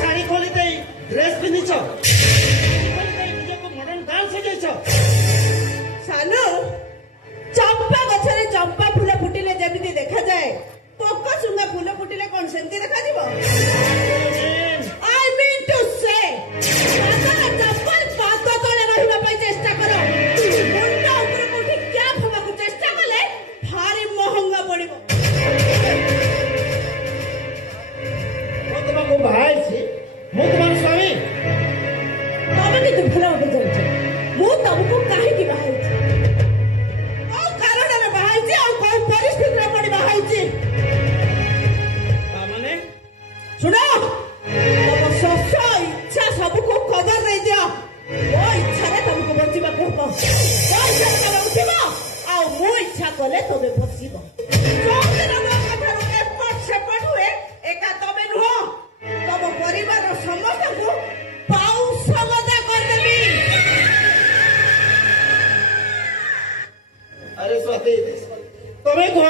ଶାଢ଼ୀ ଖୋଲି ଦେଇ ଡ୍ରେସ୍ ପିନ୍ଧିଛ ନିଜକୁ ମଡର୍ଣ୍ଣ ଗାର୍ଲ ସଜେଇଛ। ସାନୁ ଚମ୍ପା ଗଛରେ ଚମ୍ପା ଫୁଲ ଫୁଟିଲେ ଯେମିତି ଦେଖାଯାଏ ପୋକ ଶୁଙ୍ଗା ଫୁଲ ଫୁଟିଲେ କଣ ସେମିତି ଦେଖାଯିବ? I mean to say ଚପଲ ପାଦ ତଳେ ରହିବା ପାଇଁ ଚେଷ୍ଟା କର। ମୁଣ୍ଡ ଉପରକୁ ଉଠି କ୍ୟାପ୍ ହେବାକୁ ଚେଷ୍ଟା କଲେ ଭାରି ମହଙ୍ଗା ପଡିବ। ମୁଁ ବାହା ହେଇଛି, ମୁଁ ତୁମର ସ୍ୱାମୀ। ତମେ କିନ୍ତୁ ଭଲ ଭାବେ ଜାଣିଛ ମୁଁ ତମକୁ କାହିଁକି ବାହା ହେଇଛି, କୋଉ କାରଣରେ ବାହା ହେଇଛି ଆଉ କୋଉ ପରିସ୍ଥିତିରେ ପଡି ବାହା ହେଇଛି। ତାମାନେ ଶୁଣ, ତମ ଶସ୍ୟ ଇଚ୍ଛା ସବୁକୁ ଖବର ଦେଇଦିଅ। ମୋ ଇଚ୍ଛାରେ ତମକୁ ବଞ୍ଚିବାକୁ ହବ, ମୋ ଇଚ୍ଛାରେ ତମେ ଉଠିବ ଆଉ ମୋ ଇଚ୍ଛା କଲେ ତମେ ବସିବ। ଯୋଉଦିନ ମୋ କଥାରୁ ଏପଟ ସେପଟ ହୁଏ ଏକା ତମେ ନୁହଁ, ତମ ପରିବାରର ସମସ୍ତଙ୍କୁ ପାଉଁଶ ଗଦା କରିଦେବି। ଆରେ ସ୍ୱାତି, ତମେ କୁହ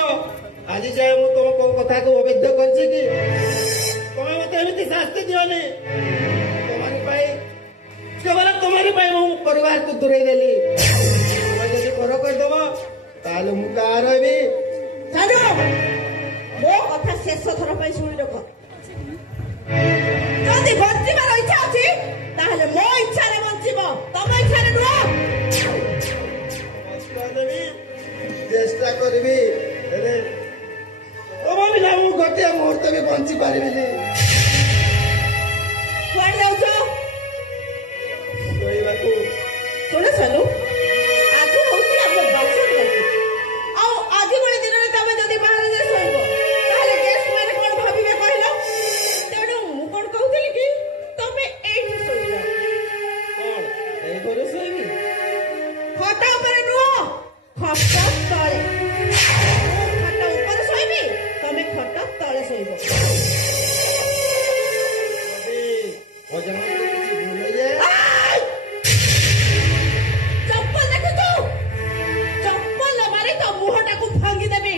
ଆଜି ଯାଏ ମୁଁ ତମ କୋଉ କଥାକୁ ଅବୈଧ କରିଛି କି? ତମେ ମତେ ଏମିତି ଶାସ୍ତି ଦିଅନି। ତମରି ପାଇଁ, କେବଳ ତମରି ପାଇଁ ମୁଁ ପରିବାରକୁ ଦୂରେଇ ଦେଲି। ତମେ ଯଦି ପର କରିଦବ ତାହେଲେ ମୁଁ କାହାର ହେବି? ସାନୁ, ମୋ କଥା ଶେଷ ଥର ପାଇଁ ଶୁଣି ରଖ। ଯଦି ବଞ୍ଚିବାର ଇଚ୍ଛା ଅଛି ତାହେଲେ ମୋ ଇଚ୍ଛାରେ ବଞ୍ଚିବ, ତମ ଇଚ୍ଛାରେ ନୁହଁ। ଚେଷ୍ଟା କରିବି, ହେଲେ ତମ ବିନା ମୁଁ ଗୋଟିଏ ମୁହୂର୍ତ୍ତ ବି ବଞ୍ଚି ପାରିବିନି। କୁଆଡେ ଯାଉଛ? ଶୋଇବାକୁ। ଶୁଣ ସାନୁ, ଆଜି ହଉଛି ଆମ ବାସର ରାତି, ଆଉ ଆଜି ଭଳି ଦିନରେ ତମେ ଯଦି ବାହାରେ ଯାଇ ଶୋଇବ ତାହେଲେ ଗେଷ୍ଟ ମାନେ କଣ ଭାବିବେ କହିଲ? ତେଣୁ ମୁଁ କଣ କହୁଥିଲି କି ତମେ ଏଇଠି ଶୋଇଯାଅ। କଣ ଏଇ ଘରେ ଶୋଇବି? ଖଟ ଉପରେ ନୁହଁ, ଖଟ ତଳେ। ମୁଁ ଖଟ ଉପରେ ଶୋଇବି, ତମେ ଖଟ ତଳେ ଶୋଇବ। ଭଜନ କିଛି ଭୁଲ ହେଇଯାଏ। ଚପଲ ଦେଖୁଛୁ? ଚପଲ ମାରି ତୋ ମୁହଁଟାକୁ ଭାଙ୍ଗିଦେବି।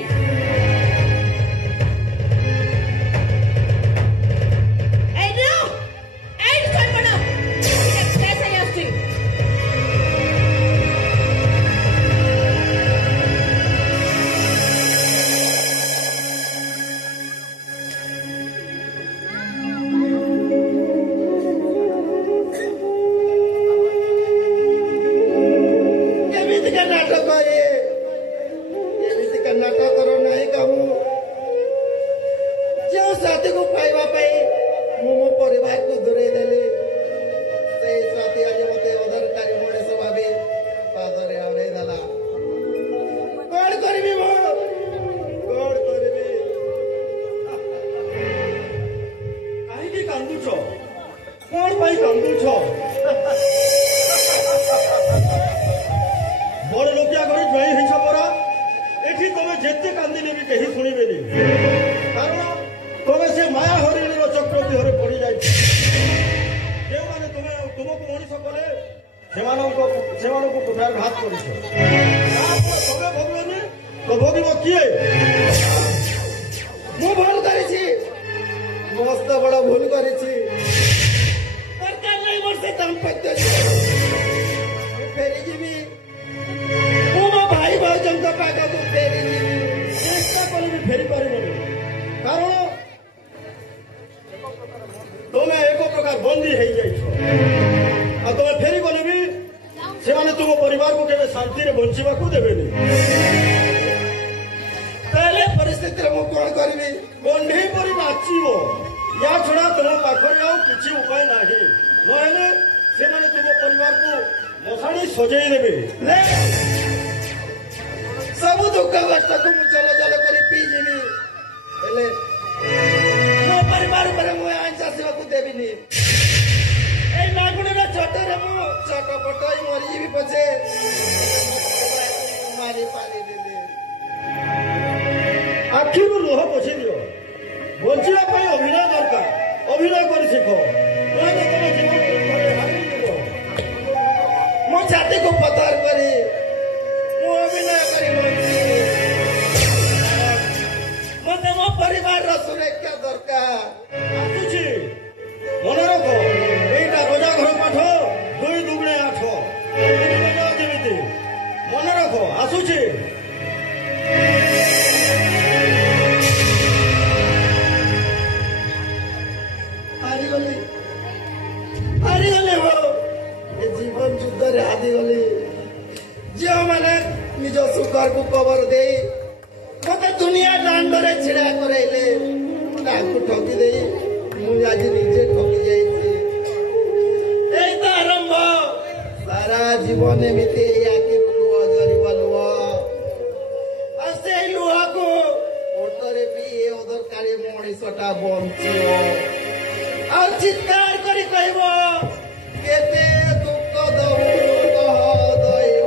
ଏଇଠି ଶୋଇପଡ଼, କେସ୍ ହେଇ ଆସୁଛି। कौन भाई कांदुछ बड़ लोकिया घर जई हिस परा एठी तमे जेते कांदिले भी केही सुनिबेनी कारण तमे से माया हरिणीर चक्रवर्ती हरे पड़ी जाई जे माने तुमको मनीष कले सेमानको कुठारघात करिछ तमे भगवान तो भोगिब किए ମୁଁ ଭୁଲ କରିଛି ମସ୍ତ ବଡ ଭୁଲ କରିଛି ଦରକାର ନାହିଁ ମୋର ସେ ଦାମ୍ପତ୍ୟ ମୁଁ ଫେରିଯିବି ମୁଁ ମୋ ଭାଇ ଭାଉଜଙ୍କ ପାଖକୁ ଫେରିଯିବି ଚେଷ୍ଟା କଲେ ବି ଫେରି ପାରିବନି କାରଣ ତମେ ଏକ ପ୍ରକାର ବନ୍ଦୀ ହେଇଯାଇଛ ଆଉ ତମେ ଫେରି ଗଲେ ବି ସେମାନେ ତୁମ ପରିବାରକୁ କେବେ ଶାନ୍ତିରେ ବଞ୍ଚିବାକୁ ଦେବେନି ତାହେଲେ ପରିସ୍ଥିତିରେ ମୁଁ କଣ କରିବି ବନ୍ଧେଇ ପରି ନାଚିବ ୟା ଛଡା ତମ ପାଖରେ ଆଉ କିଛି ଉପାୟ ନାହିଁ ନହେଲେ ସେମାନେ ତୁମ ପରିବାରକୁ ମଶାଣି ସଜେଇ ଦେବେ ସବୁ ଦୁଃଖ କଷ୍ଟକୁ ମୁଁ ଜଲ ଜଲ କରି ପିଇଯିବି ହେଲେ ମୋ ପରିବାର ଉପରେ ମୁଁ ଆଇଁଷ ଆସିବାକୁ ଦେବିନି ଏଇ ମାଗୁଣୀର ଚଟରେ ମୁଁ ଚଟପଟ ହେଇ ମରିଯିବି ପଛେ ମାରି ପାରିବିନି ଆଖିରୁ ଲୁହ ପୋଛି ଦିଅ ବଞ୍ଚିବା ପାଇଁ ଅଭିନୟ ଦରକାର ଅଭିନୟ କରି ଶିଖ ନହେଲେ ତମ ଜୀବନ ହାରିଯିବ ମୋ ଛାତିକୁ ପଥର କରି ମୁଁ ଅଭିନୟ କରି ବଞ୍ଚିବି ମତେ ମୋ ପରିବାରର ସୁରକ୍ଷା ଦରକାର ଆସୁଛି ମନେ ରଖ ଏଇଟା ରଜା ଘର ପାଠ 2 ଦୁଗୁଣେ 8 ଯେମିତି ମନେ ରଖ ଆସୁଛି ହାରିଗଲେ ହୋ ଏ ଜୀବନ ଯୁଦ୍ଧରେ ହାରିଗଲି ଯେଉଁମାନେ ନିଜ ସୁଖକୁ କବର ଦେଇ ମତେ ଦୁନିଆ ଦାଣ୍ଡରେ ଛିଡା କରାଇଲେ ତାଙ୍କୁ ଠକି ଦେଇ ମୁଁ ଆଜି ନିଜେ ଠକି ଯାଇଛି ଏଇ ତ ଆରମ୍ଭ ସାରା ଜୀବନ ଏମିତି ଆଖିକୁ ଲୁହ ଝରିବ ଲୁହ ଆଉ ସେଇ ଲୁହକୁ ଓଟରେ ପିଇ ଅଦରକାରୀ ମଣିଷଟା ବଞ୍ଚିବ ଆଉ ଚିତ୍କାର କରି କହିବ କେତେ ଦୁଃଖ ଦବୁ କହ ଦଇବ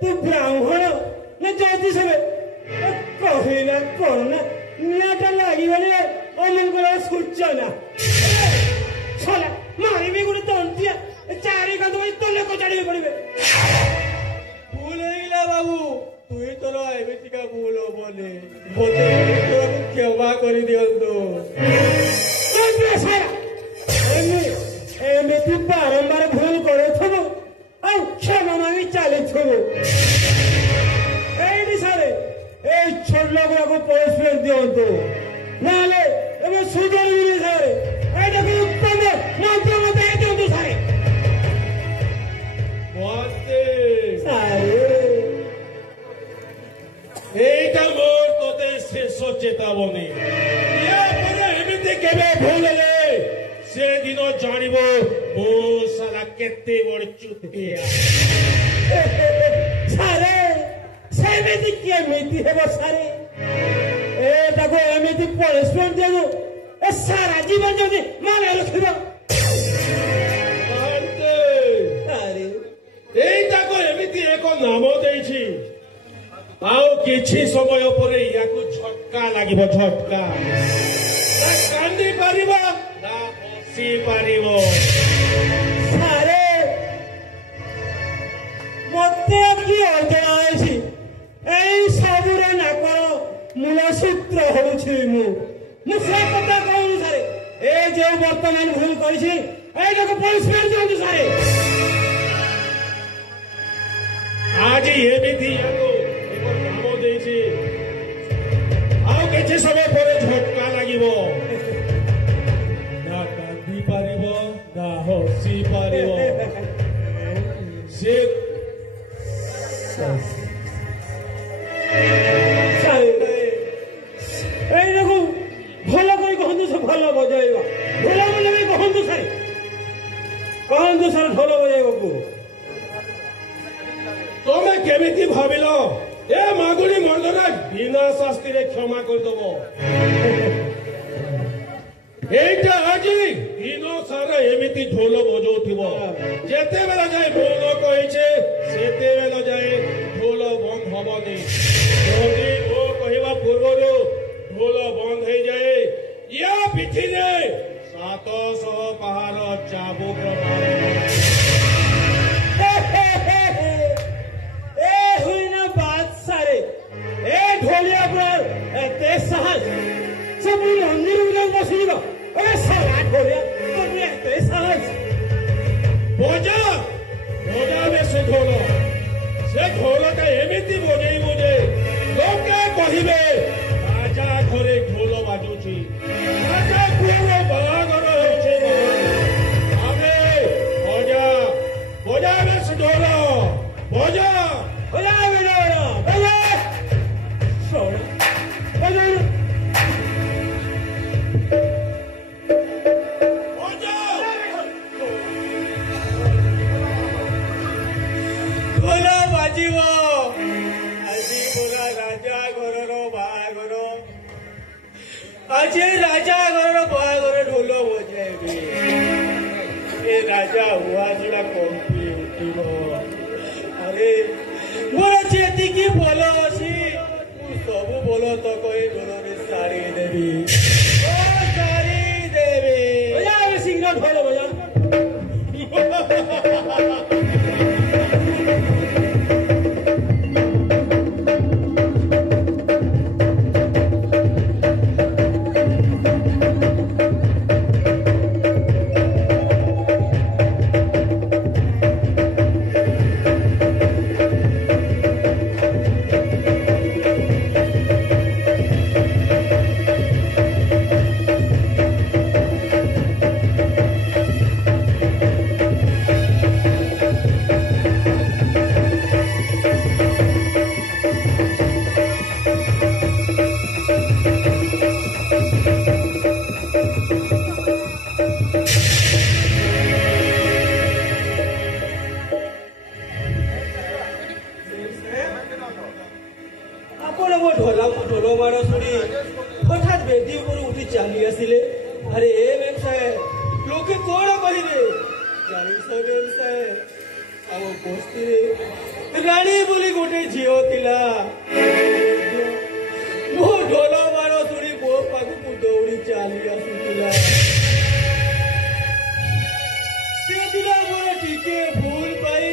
ତୁ ବ୍ରାହ୍ମଣ ନା জ্যোতিষ হবে কহিলা কোন না নিয়াটা লাগিবলে অমঙ্গল সূচনা শালা মারিবি গুলো তন্তিয়া চারি কাঁধ তলে কচাড়িয়ে পড়িবে ভুল হইলা বাবু তুই তোর এমিতিকা ভুল হবনে মতে তোরକୁ କ୍ଷମା କରି ଦିଅନ୍ତୁ ଏମିତି ବାରମ୍ବାର ଭୁଲ କରୁଥିବ ଆଉ କ୍ଷମା ମାଗି ଚାଲିଥିବ ଏଇଠି ସାରେ ଏଇ ଛୋଟ ଲୋକକୁ ପନିଶମେଣ୍ଟ ଦିଅନ୍ତୁ ନହେଲେ ଏବେ ସୁଧରିବିନି ସାରେ ଏଇଟାକୁ ଉତ୍ତମ ମାଧ୍ୟମ ଦେଇ ଦିଅନ୍ତୁ ସାରେ ସାରେ এইটা মোর তোতে শেষ চেতাবনী ইয়াପରେ এমিতি কেবে ভুল হেলে সেদিন জানিব মো সারা কেতে বড় চুতিয়া ସାରେ ସେମିତି କେମିତି ହେବ ସାରେ ଏଟାକୁ ଏମିତି ପନିଶମେଣ୍ଟ ଦିଅନ୍ତୁ ଏ ସାରା ଜୀବନ ଯଦି ମନେ ରଖିବ ସାରେ এইটাକୁ ଏମିତି ଏକ ନାମ ଦେଇଛି ଆଉ କିଛି ସମୟ ପରେ ୟାକୁ ଝଟକା ଲାଗିବ ଝଟକା ନା କାନ୍ଦି ପାରିବ ନା ହସି ପାରିବ ସାରେ ମତେ କି ଅଜଣା ଅଛି ଏଇ ସବୁର ନାକର ମୂଳ ସୂତ୍ର ହଉଛି ମୁଁ ସେ କଥା କହୁନି ସାରେ ଏ ଯୋଉ ବର୍ତ୍ତମାନ ଭୁଲ କରିଛି ଏଇଟାକୁ ପନିଶମେଣ୍ଟ ଦିଅନ୍ତୁ ସାରେ ଆଜି ଏମିତି ୟାକୁ ଏକ ନାମ ଦେଇଛି ଆଉ କିଛି ସମୟ ପରେ ଝଟକା ଲାଗିବ ନା କାନ୍ଦି ପାରିବ ନା ହସି ପାରିବ ସେ এইরকম ভালো করে কহন্তু সে ভালো বজাইবা ভালো বজাই কহন্তু সারে ভালো বজাইবাকু ତମେ କେମିତି ଭାବିଲ ଏ ମାଗୁଣି ମର୍ଦ୍ଦନା ବିନା ଶାସ୍ତିରେ କ୍ଷମା କରିଦବ এইটা ଆଜି ଦିନ ସାରା ଏମିତି ଢୋଲ ବଜଉଥିବ ଯେତେବେଳେ ଯାଏ ବୋଲ କହିଛେ ସେତେବେଳେ ଯାଏ ଢୋଲ ବନ୍ଦ ହବନି ଯଦି ଓ କହିବା ପୂର୍ବରୁ ଢୋଲ ବନ୍ଦ ହେଇଯାଏ ୟା ପିଠିରେ 700 ପାହାର ଚାବୁକ ढोलिया पर एते साहस सब मंदिर में बसिब अरे साला ढोलिया तोरे एते साहस बजा बजावे से ढोलटा एमिति बजेइबो जे लोके कहिबे राजा घरे ढोल बाजुची राजा पुरो बाहागर होचे आबे बजावे से ढोल बजावे આજે રાજા ઘરનો બાହାଘର ଢୋଲ ବଜାଇବେ ଏ ରାଜା ହୁଆ ଛଡ଼ା କମ୍ପି ଉଠିବ ଆରେ ମୋର ଯେତିକି ବଳ ଅଛି ମୁଁ ସବୁ ବଳ ତକ ଏ ଢୋଲରେ ସାରିଦେବି ଶୀଘ୍ର ଢୋଲ ବଜା अरे व्यवसाय लोके कौन कहे जानी सब व्यवसाय अब बस्ती ରାଣୀ ବୋଲି ଗୋଟେ ଝିଅ ଥିଲା। ମୋ ଢୋଲ ବାଣ ଶୁଣି ମୋ ପାଖକୁ ଦୌଡ଼ି ଚାଲି ଆସୁଥିଲା। ସେଦିନ ମୋର ଟିକେ ଭୁଲ ପାଇଁ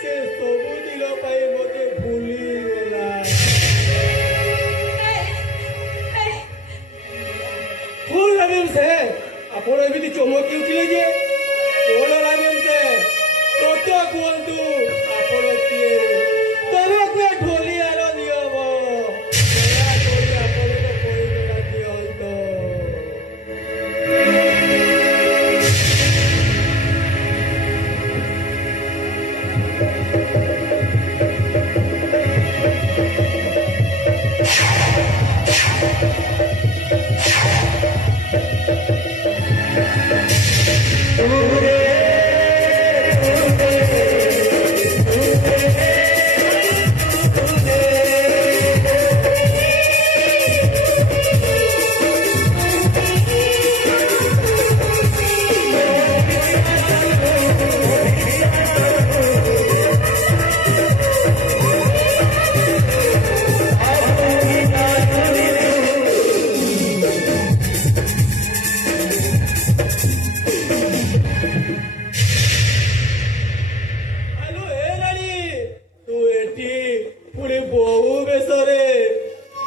ସେ ସବୁଦିନ ପାଇଁ ମୋତେ ଭୁଲିଗଲା। ଭୁଲ ରାଜେଶ ସେ ଆପଣ ଏମିତି ଚମକି ଉଠିଲେ ଯେ କଣ ରାଜେଶ ସେ ସତ କୁହନ୍ତୁ ଆପଣ କିଏ? ତମେ କିଏ ଢୋଲିଆର ନିୟମ ଦୟାକରି ଆପଣଙ୍କ ପରିଚୟ ଦିଅନ୍ତୁ।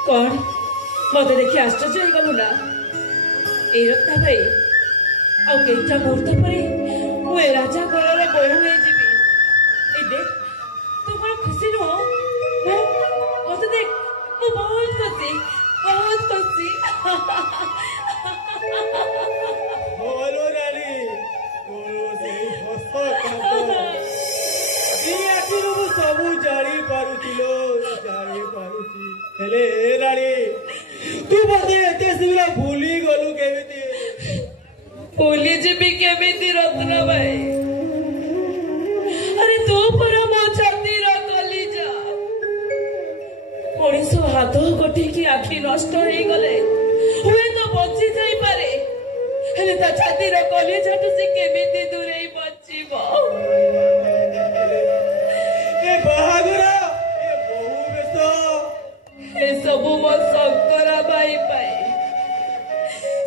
कौन मत देखी आश्चर्य हो ना ए रत्ना भाई आ केटा मुहूर्त पर मु ए राजा घर बोहू हो जीवी ए देख तू बड़ा खुशी नो मत देख मु बहुत खुशी बोलो रानी बोलो से हस कांद ई आखिर मु सब जानी पारुथिलो जानी पारुथि हेले रानी तू बोलते एते सिविला भूली गलु केमिति भूली जीवी केमिति रत्ना भाई अरे तू पर मो छाती रो कलिजा मनीष हाथ गोटे की आखि नष्ट हो गले हुए तो बची जाई पारे हेले ता छाती रो कलिजा तो से केमिति दूरे बचिबो ए बाहागुरा ए बहु बेसो ए सबु मो शंकरा भाई पाए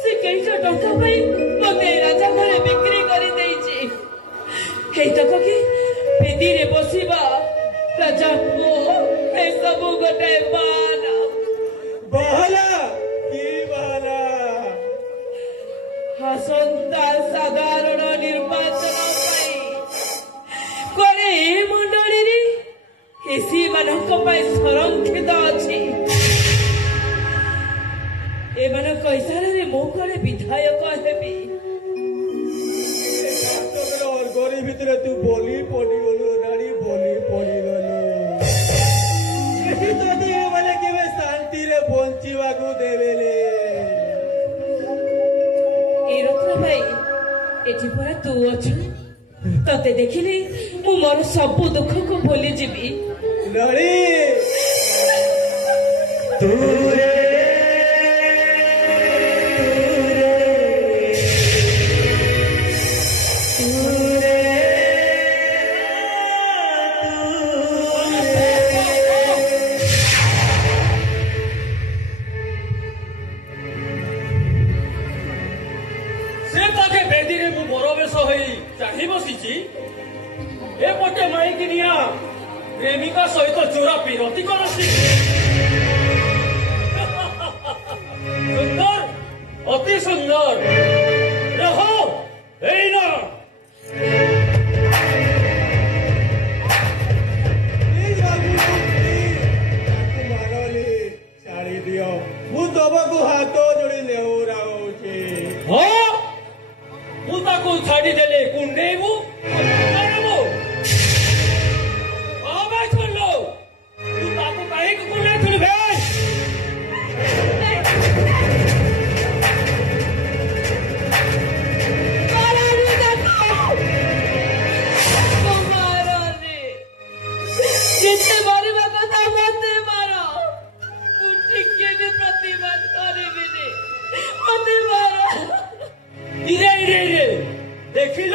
से कईटा टंका पाई मते राजा घरे बिक्री करी देइछि हे तक कि पेदी रे बसिबा राजा को ए सबु गोटे बाना बहला की बहला हसंता साधारण निर्वाचन पाई करे ए मंडली रे एसी मानक पाई संरक्षित अछि ए मानक इशारे मो करे विधायक हेबी और गोरी भितर तू बोली पड़ी गलु रानी बोली पड़ी गलु तो तू माने केबे शांति रे बंचिवा को देबेले ए रत्ना भाई एठी परा तू अछु तते देखिले मु मोर सब दुख को भूली जीवी लड़ी तू प्रेमिका सहित चोरा पिरती करती सुंदर अति सुंदर रहो ना छाड़ी दियो मु तबको हाथ जोड़ी नेहुरा हाँ मुझको छाड़ी देले कुंडेबू देखिल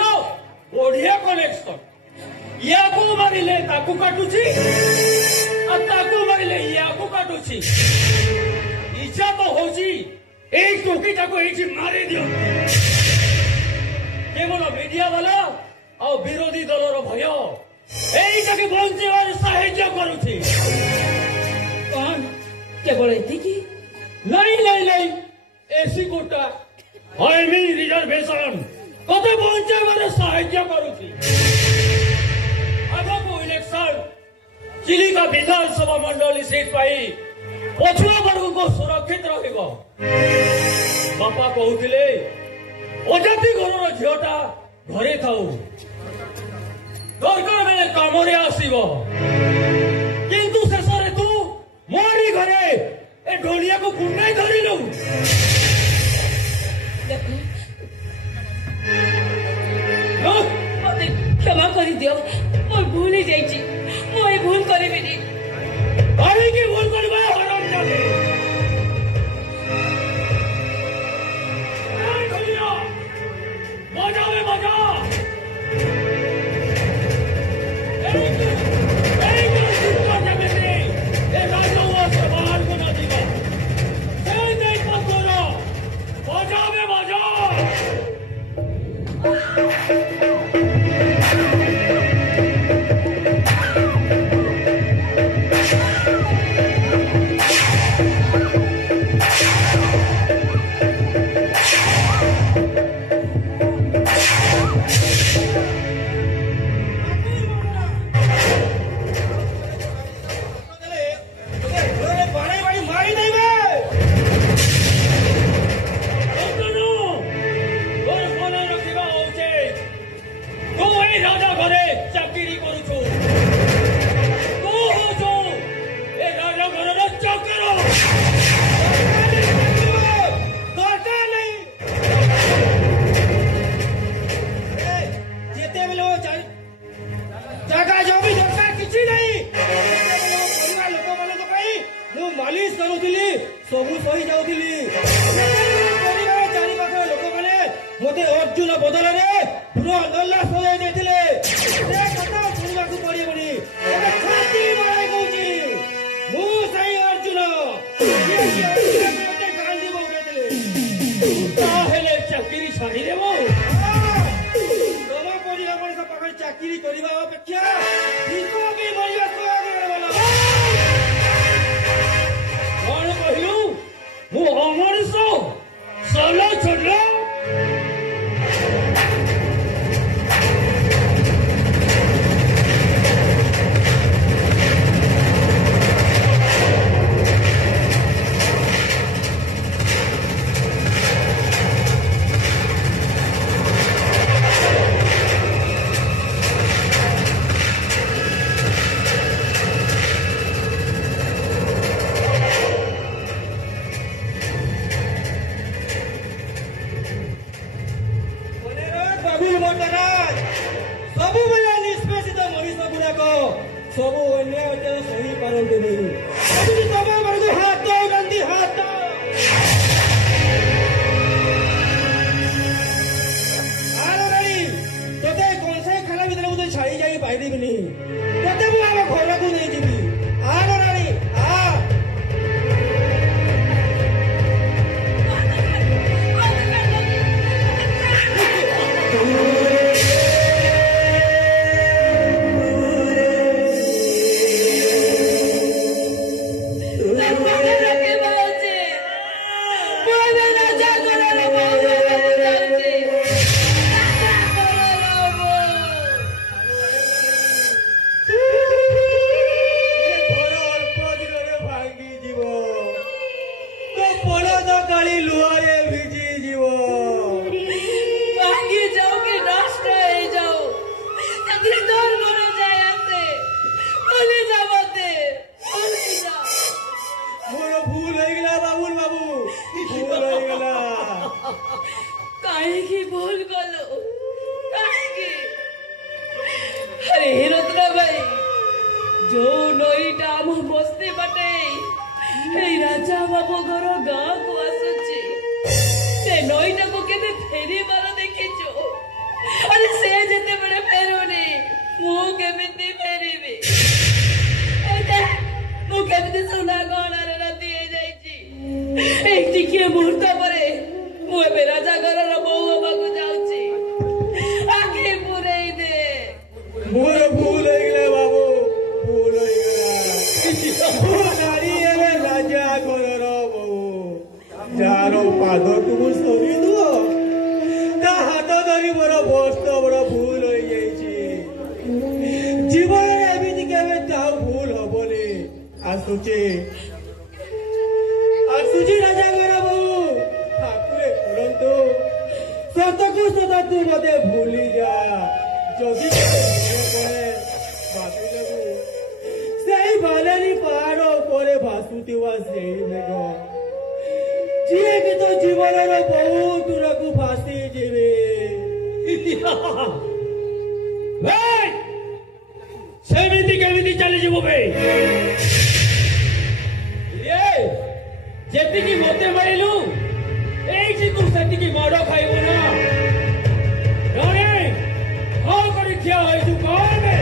बढ़िया कनेक्शन या को मारिले ताकू काटुची ताकू मारिले याकू काटुची इच्छा तो होची এই টুকিটাକୁ ଏଇଠି ମାରି ଦିଅନ୍ତି କେବଳ ମିଡିଆ ବାଲା ଆଉ ବିରୋଧୀ ଦଳର ଭୟ ଏଇଟାକୁ ବଞ୍ଚେଇବାରେ ସାହାଯ୍ୟ କରୁଛି କଣ କେବଳ ଏତିକି? ନାଇଁ ନାଇଁ ନାଇଁ ଏସି କୋଟା ଆଇମି ରିଜର୍ଭେସନ ତତେ ବଞ୍ଚେଇବାରେ ସାହାଯ୍ୟ କରୁଛି ଆଗକୁ ଇଲେକ୍ସନ ଚିଲିକା ବିଧାନସଭା ମଣ୍ଡଳୀ ସିଟ୍ ପାଇଁ ପଛୁଆ ବର୍ଗକୁ ସୁରକ୍ଷିତ ରହିବ ବାପା କହୁଥିଲେ ଅଜାତି ଘରର ଝିଅଟା ଘରେ ଥାଉ ଦରକାର ବେଳେ କାମରେ ଆସିବ କିନ୍ତୁ ଶେଷରେ ତୁ ମୋରି ଘରେ ଏ ଢୋଲିଆକୁ କୁଣ୍ଡାଇ ଧରିଲୁ ମତେ କ୍ଷମା କରିଦିଅ ମୋର ଭୁଲ ହେଇଯାଇଛି ମୁଁ ଏ ଭୁଲ କରିବିନି କାହିଁକି ଭୁଲ କରିବା ହରମ ଜାନେ बजावे बजा बजावे बजा राजा घरे चाकरी करुछु तू हो ए राजा घर चाकर दरकार नहीं जेते बेले जागा जमी दरकार किछि नहीं परिवार लोक माने तो पई मु मालिश करूथिली सबु सही जाउथिली परिवार चारि पाख लोक माने मते अर्जुन बदल रे पूरा नल्ला सजाय देथिले से कथा सुनबाकू पड़िबनी एटा छाती मारै कहूची मु सही अर्जुन ये मते गांधी बोलैथिले ताहेले चाकरी छाड़ी देबो तोमा परिया मଣିଷ पाखरे चाकरी करिबा अपेक्षा हिको भी मरिया सोगे बोला कोन कहिलु मु अमरिस सला छोड़ला सबू अन्य सही पारती नहीं हाथ दो गांधी हाथ दो तोते कौन से खाना भीतर मुझे छाई जाई पाइबी नहीं तोते मु आम घर को नहीं जीवी आलो रानी आ अरे से जेते बड़े फेरुनी मु केमिति फेरिबी କେମିତି ସୁନା ଗହଣାରେ ରାତି ହେଇଯାଇଛି। ଏଇ ଟିକିଏ ମୁହୂର୍ତ୍ତ ପରେ ମୁଁ ଏବେ ରାଜା ଘରର ବୋହୂ ହବାକୁ ଯାଉଛି। ଆଖି ପୁରେଇ ଦେ। ମୋର ଭୁଲ ହେଇଗଲା ବାବୁ, ଭୁଲ ହେଇଗଲା। ନାରୀ ଏବେ ରାଜା ଘରର ବୋହୂ, ଯାହାର ପାଦକୁ ମୁଁ ସରି ଦୁଅ, ତା ହାତ ଧରି ମୋର ବସ୍ତ ବଡ ଭୁଲ ହେଇଯାଇଛି। ଜୀବନରେ ଏମିତି କେବେ ତାଉ ଭୁଲ ହବନି। ଆସୁଛି ରାଜା ଘର ବୋହୂ, ଠାକୁରେ କରନ୍ତୁ ସତକୁ ସତ ତୁ ମତେ ଭୁଲି ଯା। ଯଦି ଭାସିଦେବୁ ସେଇ ବାଲେରୀ ପାହାଡ ଉପରେ ଭାସୁଥିବା ସେଇ ମେଘ, ଯିଏକି ତୋ ଜୀବନର ବହୁ ଦୂରକୁ ଭାସି ଯିବେ। ସେମିତି କେମିତି ଚାଲିଯିବୁ ବେ? ଯେତିକି ମତେ ମାରିଲୁ ଏଇଠି ତୁ ସେତିକି ମାଡ଼ ଖାଇବୁ ନା। ଜଣେ କଣ କରି ଠିଆ ହୋଇଛୁ କଣ ବେ?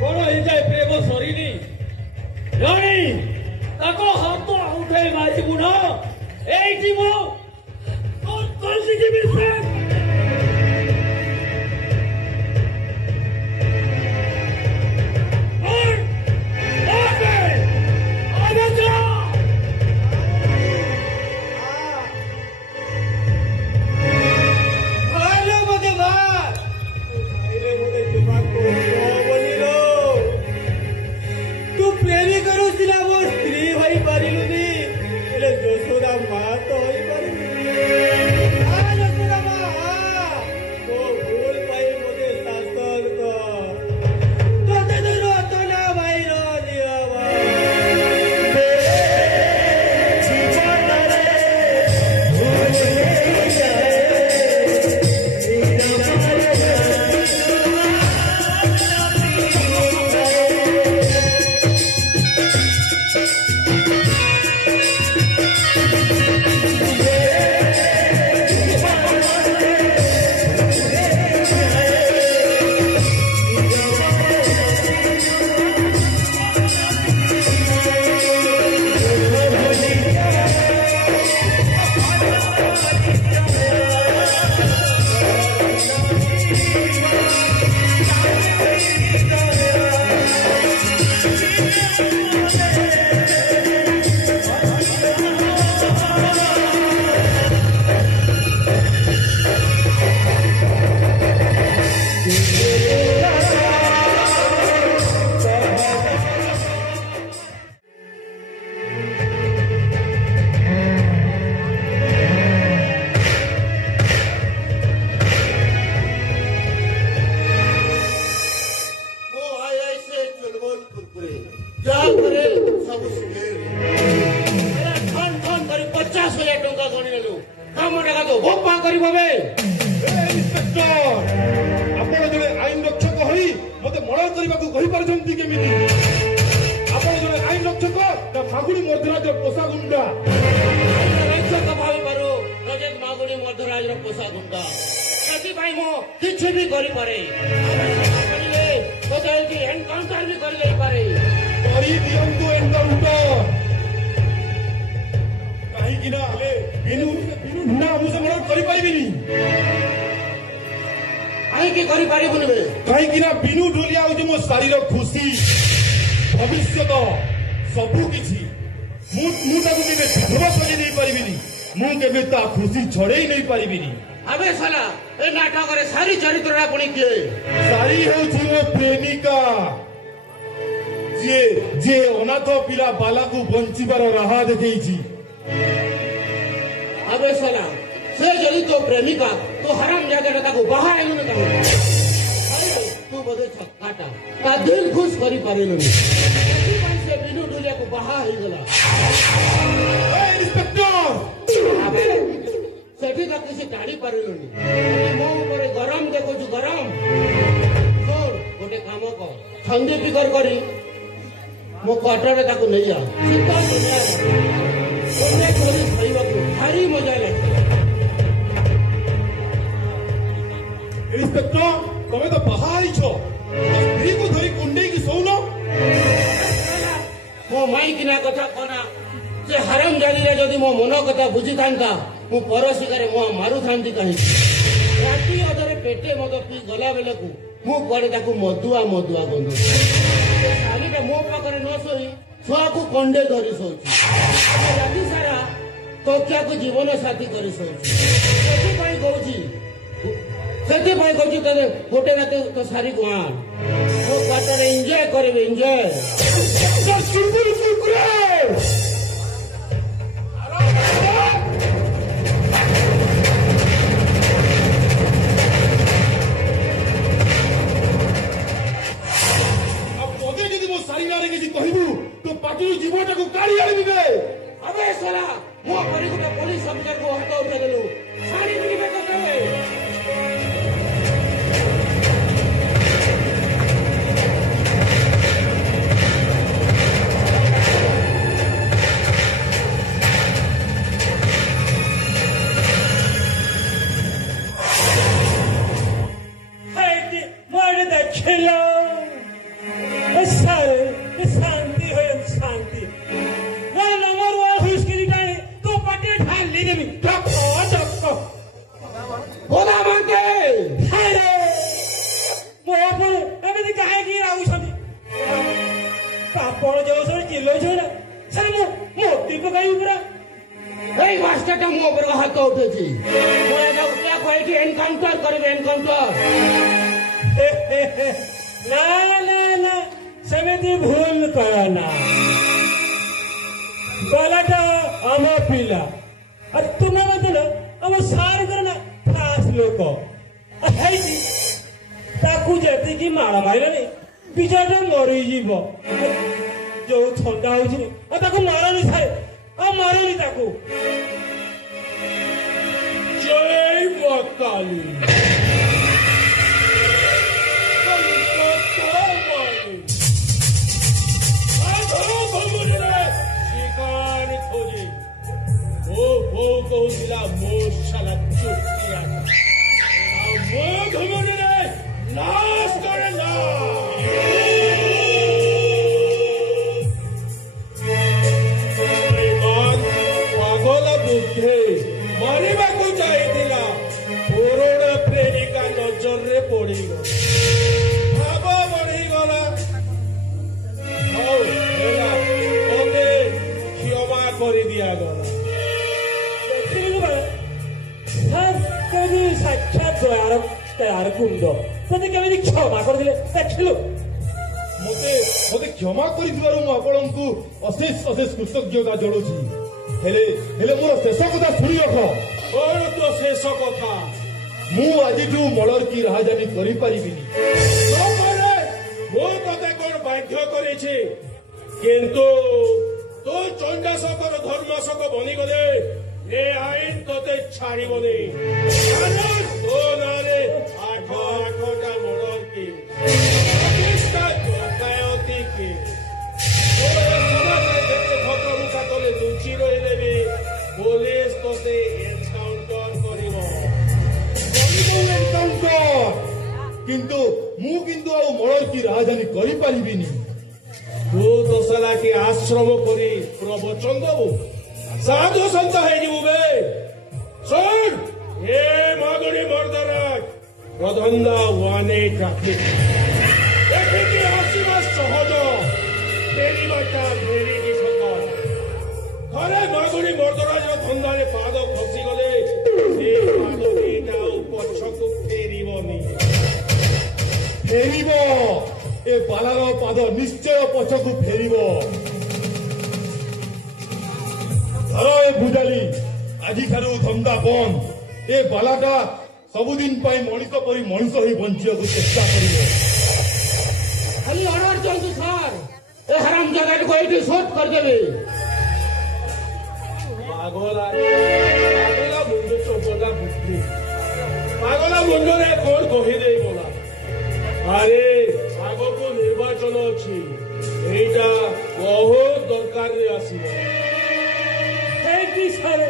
କଣ ହେଇଯାଏ ପ୍ରେମ ସରିନି? ଜଣେ ତାକୁ ହାତ ଉଠେଇ ମାରିବୁ ନା। ଏଇଠି ମୁଁ ଯିବି। ଆପଣ ଜଣେ ଆଇନ ରକ୍ଷକ ହୋଇ ମତେ ମଳା କରିବାକୁ କହିପାରୁଛନ୍ତି କେମିତି? ଆପଣ ଜଣେ ଆଇନ ରକ୍ଷକ ନା ଫାଗୁଣି ମର୍ଦ୍ଦରାଜର ପୋଷା ଗୁଣ୍ଡା? ରକ୍ଷକ ଭାବିପାରୁ ନଚେତ ମାଗୁଣି ମର୍ଦ୍ଦରାଜର ପୋଷା ଗୁଣ୍ଡା। ସେଥିପାଇଁ ମୁଁ କିଛି ବି କରିପାରେ। ଏନକାଉଣ୍ଟର ବି କରିଦେଇପାରେ। କରିଦିଅନ୍ତୁ ଏନକାଉଣ୍ଟର। କାହିଁକି ନା ବିନୁ ନା ମୁଁ ସେ ମଳା କରିପାରିବିନି। କାହିଁକି କରିପାରିବୁନି? କାହିଁକି ନା ବିନୁ ଢୋଲିଆ ହଉଛି ମୋ ଶାରୀର ଖୁସି, ଭବିଷ୍ୟତ, ସବୁ କିଛି। ମୁଁ ତାକୁ କେବେ ବିଧବା ସଜେଇ ଦେଇପାରିବିନି। ମୁଁ କେବେ ତା ଖୁସି ଛଡେଇ ନେଇ ପାରିବିନି। ଆବେ ସାଲା, ଏ ନାଟକରେ ସାରି ଚରିତ୍ରଟା ପୁଣି କିଏ? ସାରି ହେଉଛି ମୋ ପ୍ରେମିକା, ଯିଏ ଅନାଥ ପିଲା ବାଲାକୁ ବଞ୍ଚିବାର ରାହା ଦେଖେଇଛି। ଆବେ ସାଲା, ସେ ଯଦି ତୋ ପ୍ରେମିକା, ତୋ ହରାମ ଜାଗାରେ ତାକୁ ବାହା ହେଲୁନି କାହିଁକି? ତୁ ବୋଧେ ଛକାଟା, ତା ଦିଲ ଖୁସ କରିପାରିଲୁନି। ସେଥିପାଇଁ ସେ ବିନୁ ଢୋଲିଆକୁ ବାହା ହେଇଗଲା। ସେଠି ତ କିଛି ଟାଣି ପାରିଲୁନି। ମୋ ଉପରେ ଗରମ ଦେଖୁଛୁ, ଗରମ। ଶୁଣ, ଗୋଟେ କାମ କର, ଛନ୍ଦି ପିକର କରି मो क्वार्टर ताको नहीं आ सीता दुनिया खाइबाकू भारी मजा लगे। इंस्पेक्टर तमें तो बाहर स्त्री को धरी कुंडे की सोन मो माई किना कथा कना से हरम जानी रे जदि मो मन कथा बुझी थांता मु पड़ोसी करे मो मारू थांती कहीं राती अधरे पेटे मद पी गला बेले को मु पड़े ताकू मदुआ मदुआ गंध शालीटा मो पाखरे न सोई छुआ को कंडे धरी सोची राति सारा तकिया को जीवन साथी करी सोची से कहूँ तेरे गोटे रात तो सारी गुआन मो क्वार्टर एंजॉय करे एंजॉय कहबू तो पार्टी जीवटा को काढ़ी आनिबे अबे साला मो परी को पुलिस अफसर को हाथ उठा देलु सारी निबे करते मास्टर मो पर हाथ उठे एनकाउंटर करे एनकाउंटर ना ना ना सेमेती भूल करना बालाटा आम पिला और तुम बदल आम सार करना खास लोक ताकू जी माड़ मारे बिचारा मरीज जो थंडा हो मारनी सारे आ मारनी ताकू जय मां काली शिकार खोजे वो कहूला मो शाला चुटिया मो घमरे नाश करे ना मारिबा को चाहिए पुराणा प्रेमिका नजर रे पड़ीगला भाव बढ़ीगला ते क्षमा कर दिगला साक्षात दयार कुंड ते केमी क्षमा कर देखिलु मते क्षमा कर अशेष अशेष कृतज्ञता जोड़ुची हेले मोर शेष कथा शुणी रख कौन तो शेष कथा मु आज मर्डर की राहजानी करि परिबिनी मो तते कौन बाध्य करे किंतु तो चंडाशकर धर्मशक बनीगले ए आईन तते छाड़बनी तो नारे 8-8टा मर्डर की 25टा डकायती की लुचि रही पुलिस तोते एनकाउंटर किंतु मु किंतु आ मर्डर की राजधानी करि परिबिनी तू तो साला के आश्रम करी प्रवचन दबु साधु संत हेजिबु बे सुन ए मागुरी मर्दराज प्रधंदा वाने ट्रैफिक देखि आसीबा सहज फेरी बाटा फेरी थरे मागुरी मर्दराज धंदारे पाद खसी गले पछकू फेरबनी फेरिब ए बालार पाद निश्चय पछकू फेरिब धर ए भुजाली आज धंदा बंद ए बालाटा सबुदिन मनीष परी मनीष ही बंचा चेष्टा कर खाली अर्डर चलती सर ए हराम जगह को ये शोध करदेवे पागला मुंडो चौपला बुद्धि पागला मुंडो रे कौन कही दे बोला अरे आग को निर्वाचन अच्छी এইটা বহুত দরকারে আসিব কি সারে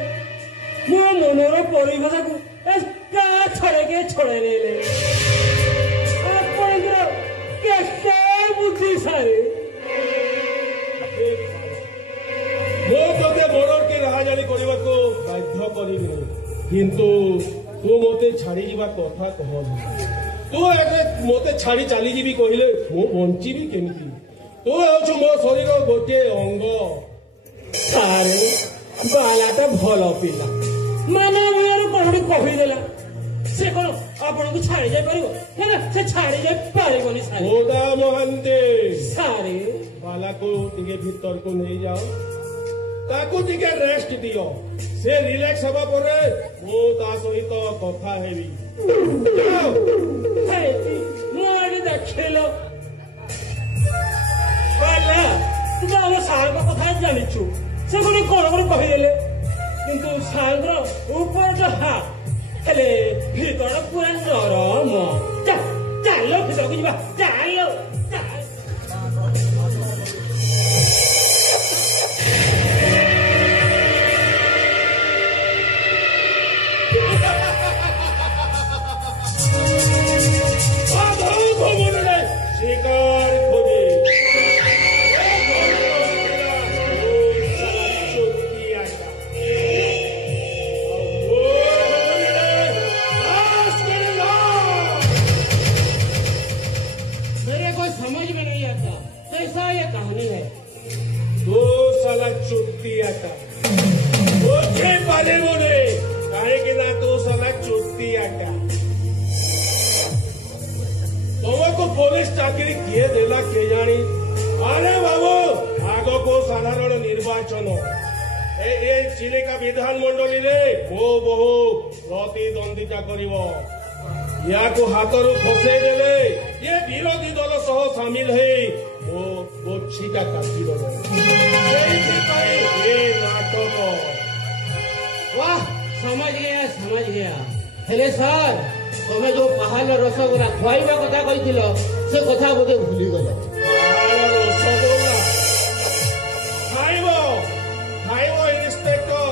ମୋ ମନର ପରିଭାଷାକୁ ଛଡ଼େଇକି ଛଡ଼େଇ ନେଲେ ଆପଣଙ୍କର କେତେ ବୁଦ୍ଧି ସାରେ ମୁଁ ତୋତେ ବଡ଼କେ ରାହାଜାଳି କରିବାକୁ ବାଧ୍ୟ କରିବି କିନ୍ତୁ ତୁ ମୋତେ ଛାଡ଼ିଯିବା କଥା କହନି ତୁ ଏବେ ମୋତେ ଛାଡ଼ି ଚାଲିଯିବି କହିଲେ ମୁଁ ବଞ୍ଚିବି କେମିତି ତୁ ହେଉଛୁ ମୋ ଶରୀର ଗୋଟିଏ ଅଙ୍ଗ ସାରେ ବାଲାଟା ଭଲ ପିଲା ମାନେ କଣ କହିଦେଲା ସେ କଣ ଆପଣଙ୍କୁ ଛାଡ଼ି ଯାଇପାରିବ ହେଲା ସେ ଛାଡ଼ି ଯାଇ ପାରିବନି ଗୋଦା ମହାନ୍ତି ସାରେ ବାଲାକୁ ଟିକେ ଭିତରକୁ ନେଇଯାଅ ତାକୁ ଟିକେ ରେଷ୍ଟ ଦିଅ ସେ ରିଲାକ୍ସ ହେବା ପରେ ମୁଁ ତା ସହିତ କଥା ହେବି ମୁଁ ଆଜି ଦେଖିଲ ବାଲା ତୁ ଆମ ସାରଙ୍କ କଥା ଜାଣିଛୁ ସେ ପୁଣି କଣ କଣ କହିଦେଲେ କିନ୍ତୁ ସାରଙ୍କର ଉପରଟା ହାତ ହେଲେ ଭିତର ପୁରା ନରମ ଚାଲ ଭିତରକୁ ଯିବା ଚାଲ শিকার খোঁজে समझ में नहीं आता कैसा ये कहानी है दो साला चुट्टी आता मुझे पाले बोले काहे कि ना दो साला चुट्टी आता तुमको पुलिस चाकरी किए देला के जानी अरे बाबू आग को साधारण निर्वाचन ए चिलिका विधानमंडली रे मो बहु प्रतिद्वंदिता करिव या को हाथरू फसई देले ये विरोधी दल सह सामिल है वो गोछिका काटी देले ये नाटक वाह समझ गया हेले सर तुम्हें जो पहाड़ रसगोला खुआइबा कथा कहिथिल से कथा बोधे भूली गल रसगोला खाइबो इंस्पेक्टर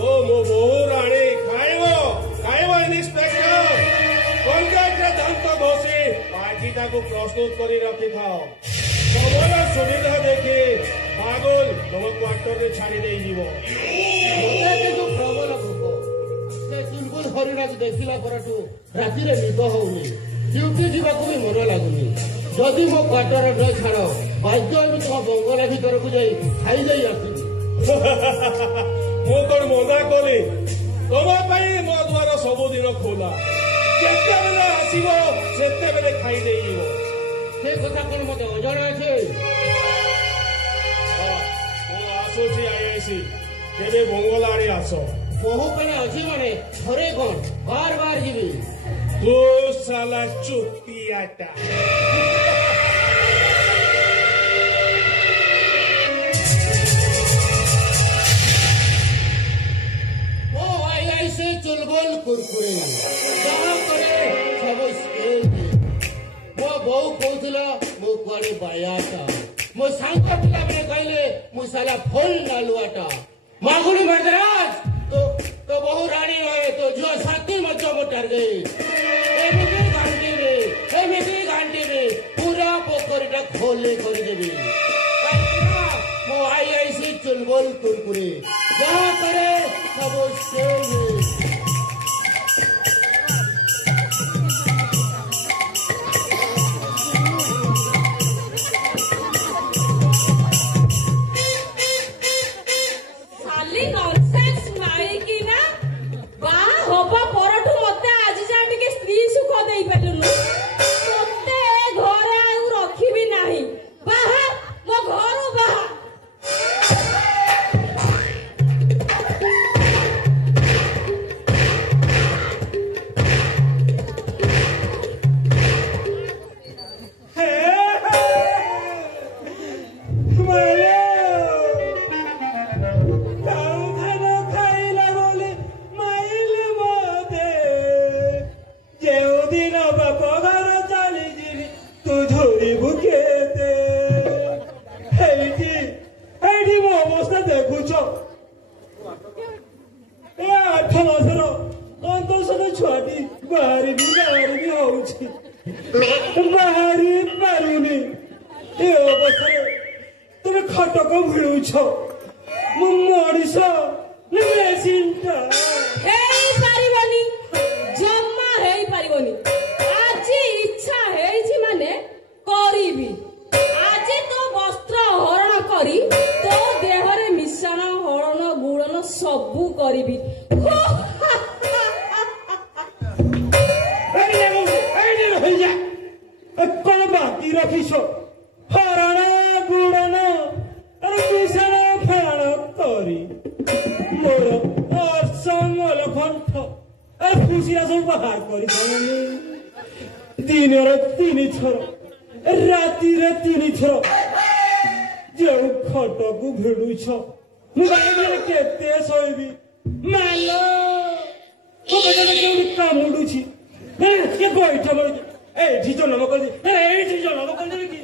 ओ मो बहु राणी खाइबो इंस्पेक्टर कलकाता दांत घोषी पार्टीटा को प्रस्तुत करी रखी थाओ सबला सुविधा देखी पागल तुम क्वार्टर रे छाड़ी दे जीवो मते जो प्रबल भोग से चुलबुल हरिणा को देखिला परठू राति रे निद होउनी ड्यूटी जीवा को भी मन लागुनी जदि मो क्वार्टर न छाड़ बाध्य होई तुम बंगला भीतर को जाई खाई जाई आसी मो कोन मना कली तुम पाई मो द्वार सबुदिन खोला जेतेबेले आसीबो सेतेबेले खाई देई जीवो से कथा कोन मते अजण আছে मो आसोची आईआईसी केबे बंगला आड़ी आसो बहु कने अछि माने घरे कोन बार बार जीवी तू साला चुतियाटा ओ आईआईसी चुलबुल कुरकुरे जहाँ करे सब स्केल मो बहु कहला मो कुआड़े बायाटा मो सांग पिला मैंने कहले मो साला फुल नालुआटा मागुड़ी मर्दराज तो बहु रानी है तो जो साथी मचो मो टारगेट एमिति घंटी में पूरा पोखरीटा खोले कर देबी मो आईआईसी चुलबुल कुरकुरे जहाँ करे सब स्केल ଅବସ୍ଥା ଦେଖୁଛ ଏ 8 ମାସର ଅନ୍ତଃସଦ ଛୁଆଟି ବାହାରିବି ହଉଛି ବାହାରି ପାରୁନି। ଏ ଅବସ୍ଥାରେ তুমি ଖଟକ ଭିଡୁଛ ମୁଁ ମଣିଷ ମେସିନଟା ହେଇପାରିବନି, ଜମା ହେଇପାରିବନି। ଆଜି ଇଚ୍ଛା ହେଇଛି ମାନେ କରିବି। ଆଜି ତୋ ବସ୍ତ୍ର ହରଣ କରି ତୋ ଦେହରେ ମିଶାଣ ହଳନ ଗୁଳନ ସବୁ କରିବି। କଣ ବାକି ରଖିଛ? ହରଣ ଗୁଣନ ମିଶାଣ ଫେଣ କରି ମୋର ଅସମଲ କଣ୍ଠ ଖୁସିରା ସବୁ ବାହାର କରିଥାନ୍ତି। ଦିନର 3 ଥର ରାତିରେ 3 ଥର ଯେଉଁ ଖଟକୁ ଭିଡୁଛ ମୁଁ ବାଇରେ କେତେ ଶୋଇବି? ମାଲ କେଉଁଠି କାମୁଡୁଛି? କିଏ ବୈଠ ଏଇଠି ଜନ୍ମ କରିଛି, ଏଇଠି ଜନ୍ମ କରିଦେବି କି?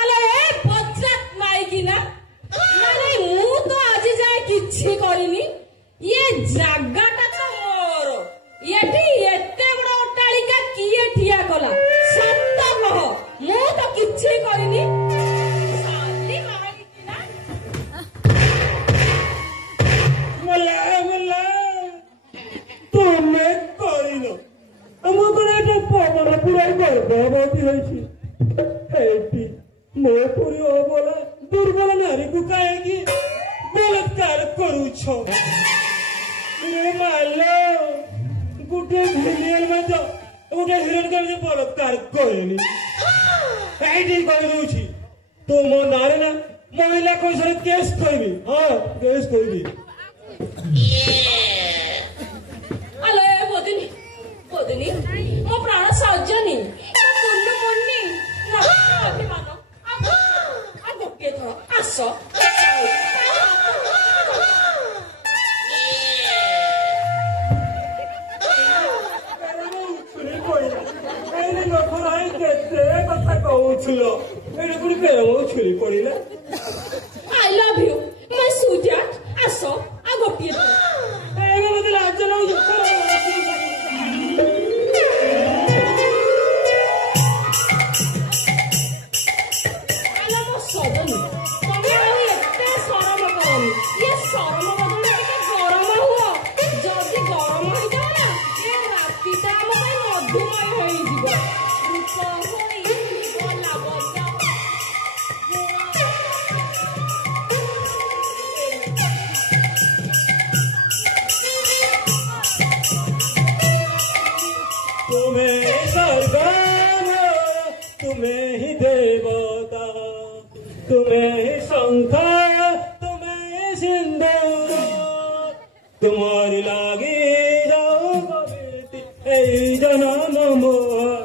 ଆଲେ ଏ ବଜ୍ରାତ ମାଇକିନା, ମାନେ ମୁଁ ତ ଆଜି ଯାଏ କିଛି କରିନି। ଇଏ ଜାଗାଟା ତ ମୋର। ଏଠି ଏତେ ବଡ ଅଟ୍ଟାଳିକା କିଏ ଠିଆ କଲା? ସତ କହ, ମୁଁ ତ କିଛି କରିନି। ସାଲି ମାଇକିନା ତୁମେ କରିନ ଆମ ଘରେ ଏଟା ପବନ ପୁରାଇ ଗର୍ଭବତୀ ହେଇଛି। ଏଇଠି ମୋ ପୁରୀ ଅବଲା ଦୁର୍ବଳ ନାରୀକୁ କାହିଁକି ବଳାତ୍କାର କରୁଛ? ମାଲ ଗୋଟେ ଭିଲିୟନ ମଧ୍ୟ ଗୋଟେ ହିରୋଇନ କେମିତି ବଳାତ୍କାର କରେନି? ଏଇଠି କହିଦଉଛି ତୁମ ନାଁରେ ନା ମହିଳା କୌଶଳ କେସ୍ କରିବି। ହଁ କେସ୍ କରିବି। ଆଲେ ବଦିନି ବଦିନି ମୋ ପ୍ରାଣ ସଜନି ତୁଲୁ ମୁନି ନା ଅଭିମାନ ଆଉ ଗୋଟିଏ ଥର ଆସ। କେତେ କଥା କହୁଥିଲ ଏଇଠି ପୁଣି ପ୍ରେମ ଛୁରୀ ପଡିଲା। I love you my sweet. ଆସ ଆଉ ଗୋଟିଏ ଥର। ମତେ ଲାଜ ଲାଗୁଛି। ସଜନି ତମେ ଆଉ ଏତେ ସରମ କରନି। ଇଏ ସରମ ବଦଳରେ ଟିକେ ଗରମ ହୁଅ। ଯଦି ଗରମ ହେଇଯାଅ ନା ଏ ରାତିଟା ଆମ ପାଇଁ ମଧୁମୟ ହେଇଯିବ। ରୂପ ହୋଇଯିବ ଲାବଣ୍ୟ। तुम्हें स्वर्ग तुम्हें ही देवता, तुम्हें ही शंख, तुम्हें ही सिंदूर, तुम्हारी लागी जाओ कविति ए जनम मोर।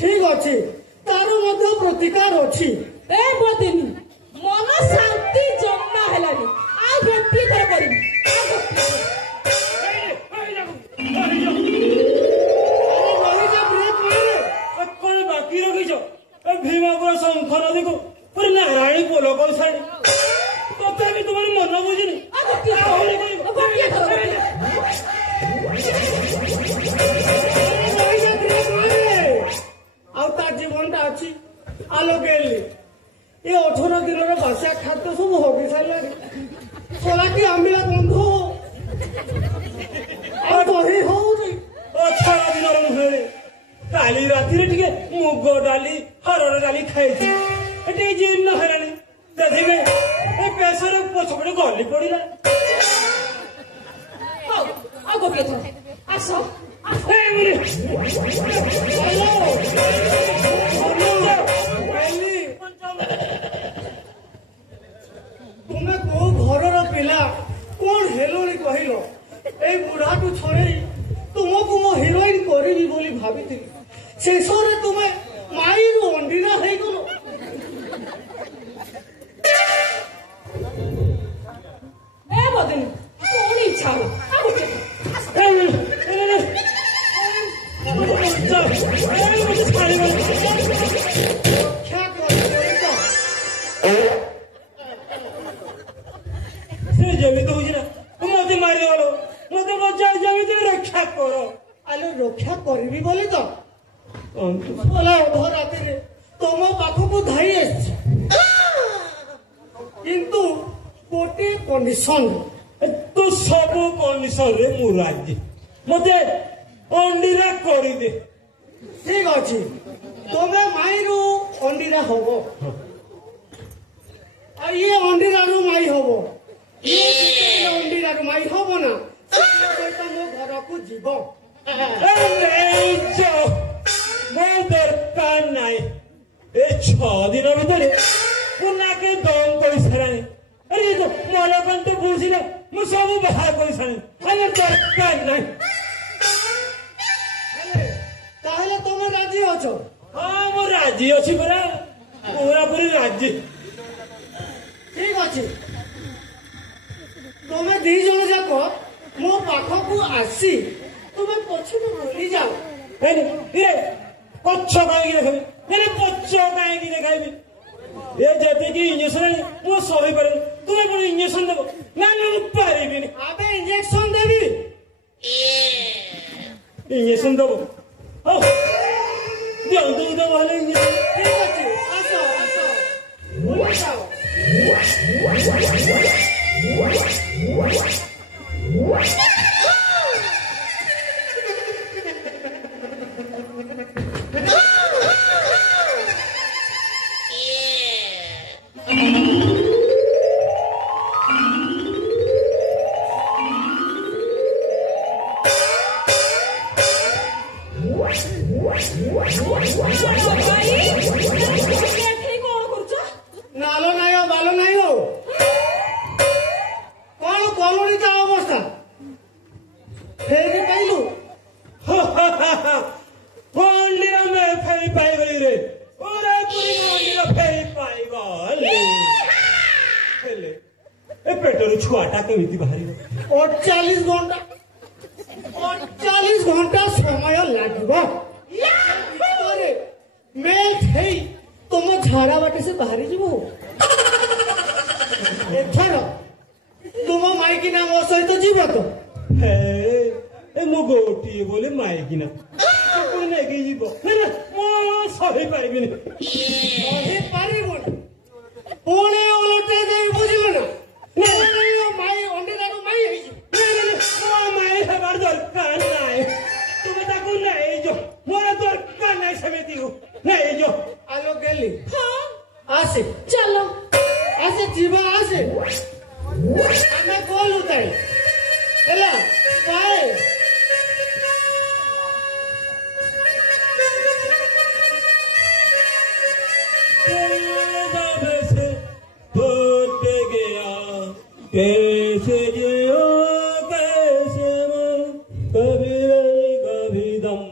ଠିକ ଅଛି, ତାର ମଧ୍ୟ ପ୍ରତିକାର ଅଛି। ए बदिनी मन शांति जम्मा हेलानी आ गोटी थर करिम आ गोटी कौन बाकी रखीच भीमापुर शंख नदी को पूरे नारायणी पोल कर साड़ी तथापि तुम्हारे मन बुझुनी जीवनटा अच्छी आलो गेली ये 18 दिन बासा खाद्य सब हगी सारा चलाकी आंबिला बंध दही हो छड़ा दिन मुहे काली राति मुग डाली हरड़ डाली खाई जीर्ण हेलानी देखिए पेशर पछपटे गली पड़ा आ गोटी थर आस तुम्हें को घर पिला कौन हेलोनी कहल ए बुढ़ा टू छड़े तुमको मो हिरोइन करी बोली भाभी शेष में तुम्हें माई अंडीरा हो गल ए बदिनी कौन इच्छा हो आ गोटी जमी तो मत मारी गल मत बचा जमी रक्षा कर आलो रक्षा करी बोली तो अध राति तुम पाखक धाई किंतु गोटे कंडीशन तू सब कंडीशन रे मु राजी मते अंडीरा कर दे ठीक अच्छे तुम्हें माई रू अंडीरा हम ये अंडीरा रू माई हम ये अंडीरा रू माई हम ना मो घर को जीव मो दरकार नाई ए 6 दिन भीतर पुना के दम कर सारानी अरे जो मन तो बुझिले मु सब बाहर कर सारी अरे दरकार नाई ताहले तुम राजी अछ हाँ मु राजी अच्छी पूरा पूरा पूरी राजी ठीक अच्छे तुम्हें दी जन जाक मो पाखक आसी तुम्हें पछे बोली जाओ पछ कहीं देखाबी पछ कहीं देखाबी ये जैसे इंजेक्शन मु सही पारे तुम्हें पुणी इंजेक्शन देव ना पारि अबे इंजेक्शन देवी इंजेक्शन दब दिंतु तो भले इंजेक्शन ठीक अच्छे आसो आसो बोली जाओ नालो नायो बालो नायो कौन कलोनी ता अवस्था फेरी पाइलु मंदिर में फेरी पाई गई रे पूरा पूरी मंदिर फेरी पाई गली ए पेटर छुआटा केमिति बाहरी 48 घंटा समय लागबो मेल्ट है तुम झाड़ा बाटे से बाहरी जीव एथर तुम माइकी ना मो सहित जीव तो हे ए मो गोटी बोले माइकिना पुणी नेकी जीव ना मो सही पारिबिनी सही पारिबो पुणे उलटे देई बुझिलो ना माई अंडीरारू माई है मो माई हेबार दरकार नाई तुम ताकू नहीं जो मोर दरकार नहीं समिति हो नहीं जो आलो गेली हाँ आसे चलो आसे जीवा आसे आमे कॉल उताई एला बाय से होते गया कैसे जियो कैसे मैं कभी रही कभी दम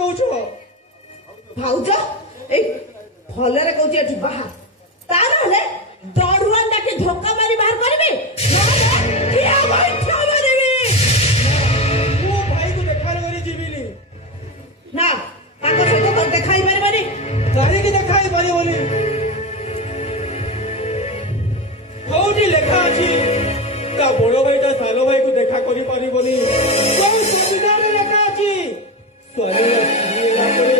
କହୁଛ? ଭାଉଜ ଏଇ ଭଲରେ କହୁଛି ଏଠି ବାହାର ତାର ହେଲେ ଦରୁଆନ ଡାକି ଧୋକା ମାରି ବାହାର କରିବି ମୋ ଭାଇକୁ ଦେଖା କରି ଯିବିନି। ନା ତାଙ୍କ ସହିତ ତୋର ଦେଖା ହେଇପାରିବନି। କାହିଁକି ଦେଖା ହେଇପାରିବନି? କୋଉଠି ଲେଖା ଅଛି ତା ବଡ ଭାଇଟା ସାନ ଭାଇକୁ ଦେଖା କରିପାରିବନି? କୋଉ ସମ୍ବିଧାନରେ ଲେଖା ଅଛି ସ୍ୱାମୀର ସ୍ତ୍ରୀ ହେଲା ପରେ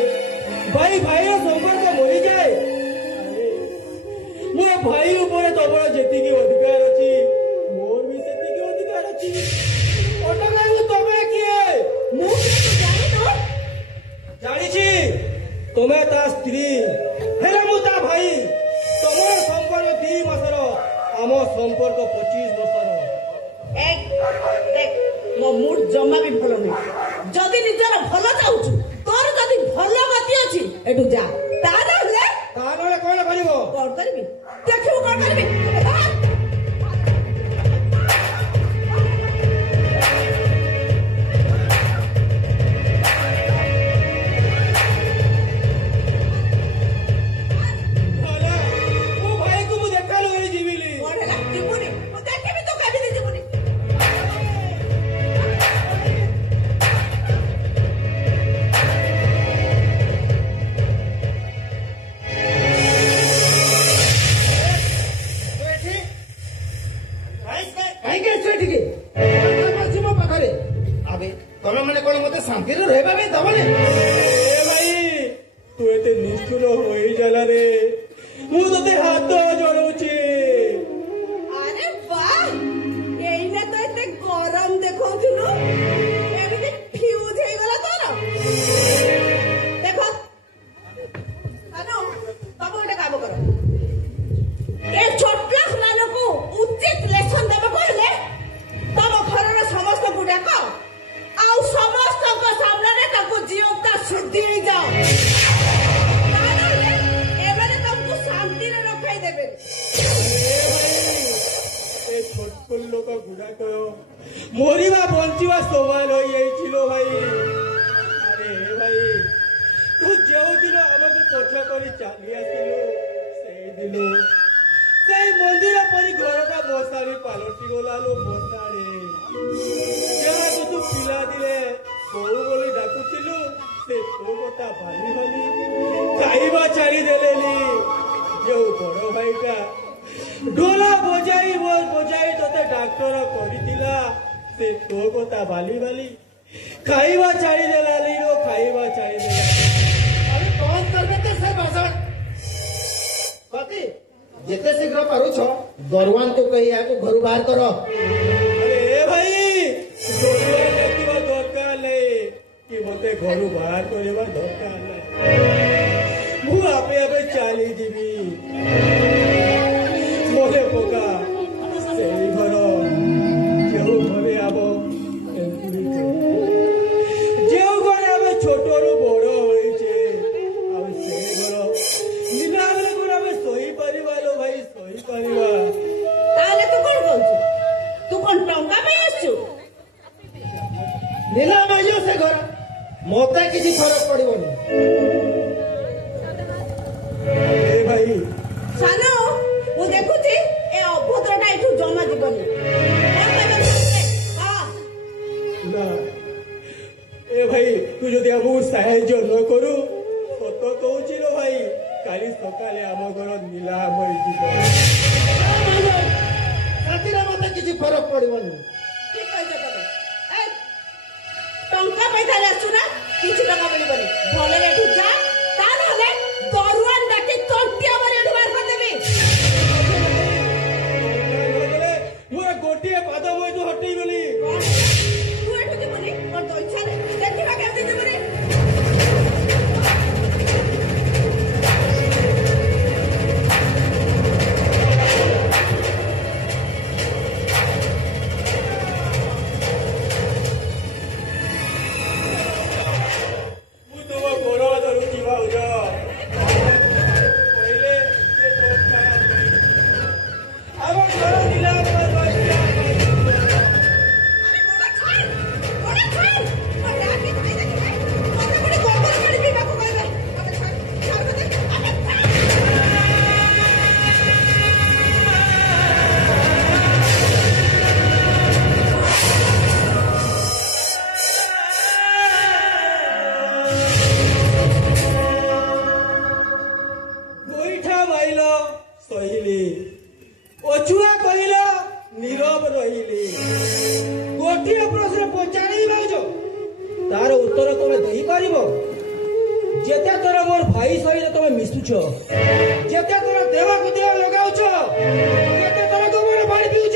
ଭାଇ ଭାଇର ସମ୍ପର୍କ ମରିଯାଏ? ମୋ ଭାଇ ଉପରେ ତମର ଯେତିକି ଅଧିକାର ଅଛି ମୋର ବି ସେତିକି ଅଧିକାର ଅଛି। ଅଟକାଇବୁ ତମେ କିଏ? ମୁଁ ଜାଣିନୁ? ଜାଣିଛି ତମେ ତା ସ୍ତ୍ରୀ ହେଲେ ମୁଁ ତା ଭାଇ। ତମର ସମ୍ପର୍କ 2 ମାସର, ଆମ ସମ୍ପର୍କ 25 ବର୍ଷର। ମୋ ମୁଡ୍ ଜମା ବି ଭଲ ନୁହେଁ। ଯଦି ନିଜର ଭଲ ଚାହୁଁଛୁ ତୋର ଯଦି ଭଲ ଗତି ଅଛି ଏଠୁ ଯା। ତା ନହେଲେ କଣ କରିବ? କଣ କରିବି ଦେଖିବୁ କଣ କରିବି। ମୋ ଭାଇକୁ ମୁଁ ଦେଖା କରି ଯିବିନି। କଣ ହେଲା ଯିବୁନି? ମୁଁ ଦେଖିବି ତୁ କେମିତି ଯିବୁନି। ତମେ ମାନେ କଣ ମତେ ଶାନ୍ତିରେ ରହିବା ପାଇଁ ଦବନି? ଭାଇ ତୁ ଏତେ ନିଷ୍ଠୁର ହୋଇଗଲାରେ ମୁଁ ତତେ ହାତ ଯୋଡୁଛି। ଆରେ ବାଃ ଏଇନା ତ ଏତେ ଗରମ ଦେଖଉଥିଲୁ ଏମିତି ଫ୍ୟୁଜ ହେଇଗଲା ତୋର। ଦେଖ ତମେ ଗୋଟେ କାମ କର ଏ ଛୋଟ ମାନଙ୍କୁ ଉଚିତ ଲେସନ ଦେବାକୁ ହେଲେ ତମ ଘରର ସମସ୍ତଙ୍କୁ ଡାକ ଆଉ ସମସ୍ତଙ୍କ ସାମ୍ନାରେ ତାଙ୍କୁ ଜିଅନ୍ତା ଶୁଦ୍ଧି ହେଇଯାଅ। ଏମାନେ ତମକୁ ଶାନ୍ତିରେ ରଖାଇ ଦେବେ। ଛୋଟ ଲୋକ ଗୁଡାକ ମରିବା ବଞ୍ଚିବା ସମାନ ହୋଇଯାଇছিল ଭାଇ। ଆରେ ଭାଇ ତୁ ଯେଉଁଦିନ ଆମକୁ ପଛ କରି ଚାଲି ଆସିଲୁ ସେଇଦିନ ସେଇ ମନ୍ଦିର ପରି ଘରଟା ମଶାଣି ପାଲଟି ଗଲା ଲୋ ମଶାଣି। ଯାହାକୁ ତୁ ପିଲାଦିନେ ବୋଉ ବୋଲି ଡାକୁଥିଲୁ ସେ ତୋ କଥା ଭାଲି ଭାଲି ଖାଇବା ଛାଡ଼ିଦେଲେନି। ଯୋଉ ବଡ ଭାଇଟା ଢୋଲା ବଜାଇ ତତେ ଡାକ୍ତର କରିଥିଲା ସେ ତୋ କଥା ଭାଲି ଭାଲି ଖାଇବା ଛାଡ଼ିଦେଲାନି ଲୋ ଖାଇବା ଛାଡ଼ିଦେଲା। अरे कौन करबे तो से भाषण बाती जिते शीघ्र पारुछ दरवान को कही आको घर बाहर करो। अरे भाई देखा दरकार नहीं कि मते घर बाहर करवा दरकार नहीं। मु आपे आपे चली जीवी मोले पका से घर जो घरे आब जो घरे आम छोटरू बड़ होइछे आ से घर मिला बेले को आम सही परिवा लो भाई सही परिवा। ताहले तू कौन कहू तू कौन टंका पे आसु नीलाम आइयो से घर मते किसी फरक पड़िबनी। ए भाई सानो ମୁଁ ଦେଖୁଛି ଏ ଅଭଦ୍ରଟା ଏଠୁ ଜମା ଯିବନି। ना ए भाई तू जदि आमको साहाय्य न करू सत कहूची रो भाई काली सकाले आम घर नीलाम रातिरे मते किसी फरक पड़िबनी। ଠିକ କହିଛ ତମେ। ଏ ଟଙ୍କା ପଇସା ଆସୁ ନା କିଛି ଟଙ୍କା ମିଳିବନି। ଭଲରେ ଏଠୁ ଯା ତା ନହେଲେ ଦରୁଆନ ଡାକି ତଣ୍ଟି ଆମର ଏଠୁ ବାହାର କରିଦେବି। मोर गोटे पाद मुझे तू हटेई गली। ତୁ ଏଠୁ ଯିବୁନି ମୋର ତ ଇଚ୍ଛା ନାହିଁ। ଦେଖିବା କେମିତି ଯିବୁନି। ମୁଁ ତମ ବଡ जेते तोर मोर भाई सहित तुम मिशुच जेते तोर देवा को देव लगाउछ जेते तोर गोबर पानी पिउछ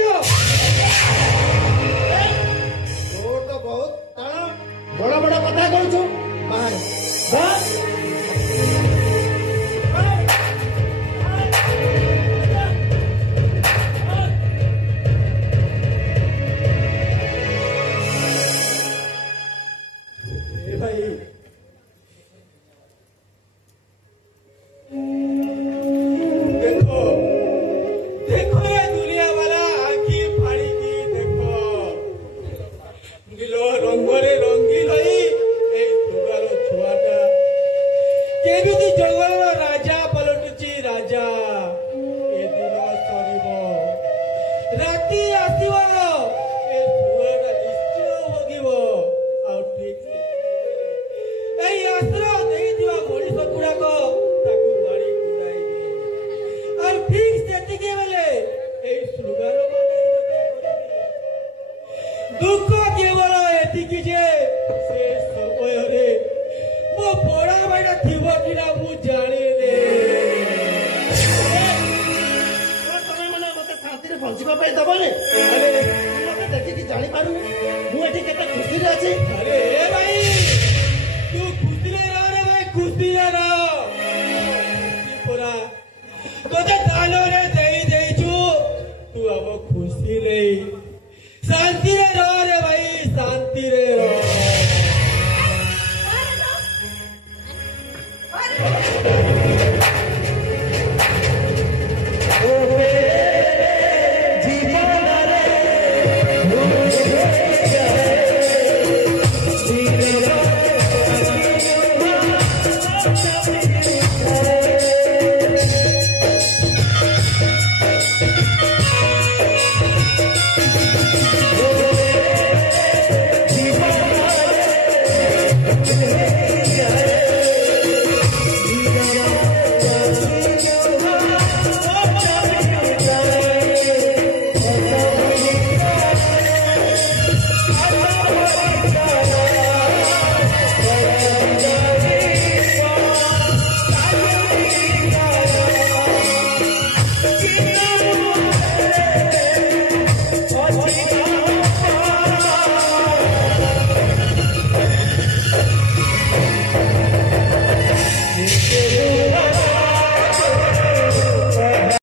तोर तो बहुत बड़ा बड़ा कथा कहूछ बाहर दुख केवल एतिकी जे से समय रे मो बड़ा भाईटा थिबो किना मु जानिले तमे माने मते शांति रे पहुंचबा पे दबने अरे मते देखि कि जानि पारु मु एठी केते खुशी रे अछि अरे ए भाई तू खुशी रे रह रे भाई खुशी रे रह पूरा तोते दानो रे देई छु तू अब खुशी रे शांति रे रह रे भाई शांति रे रह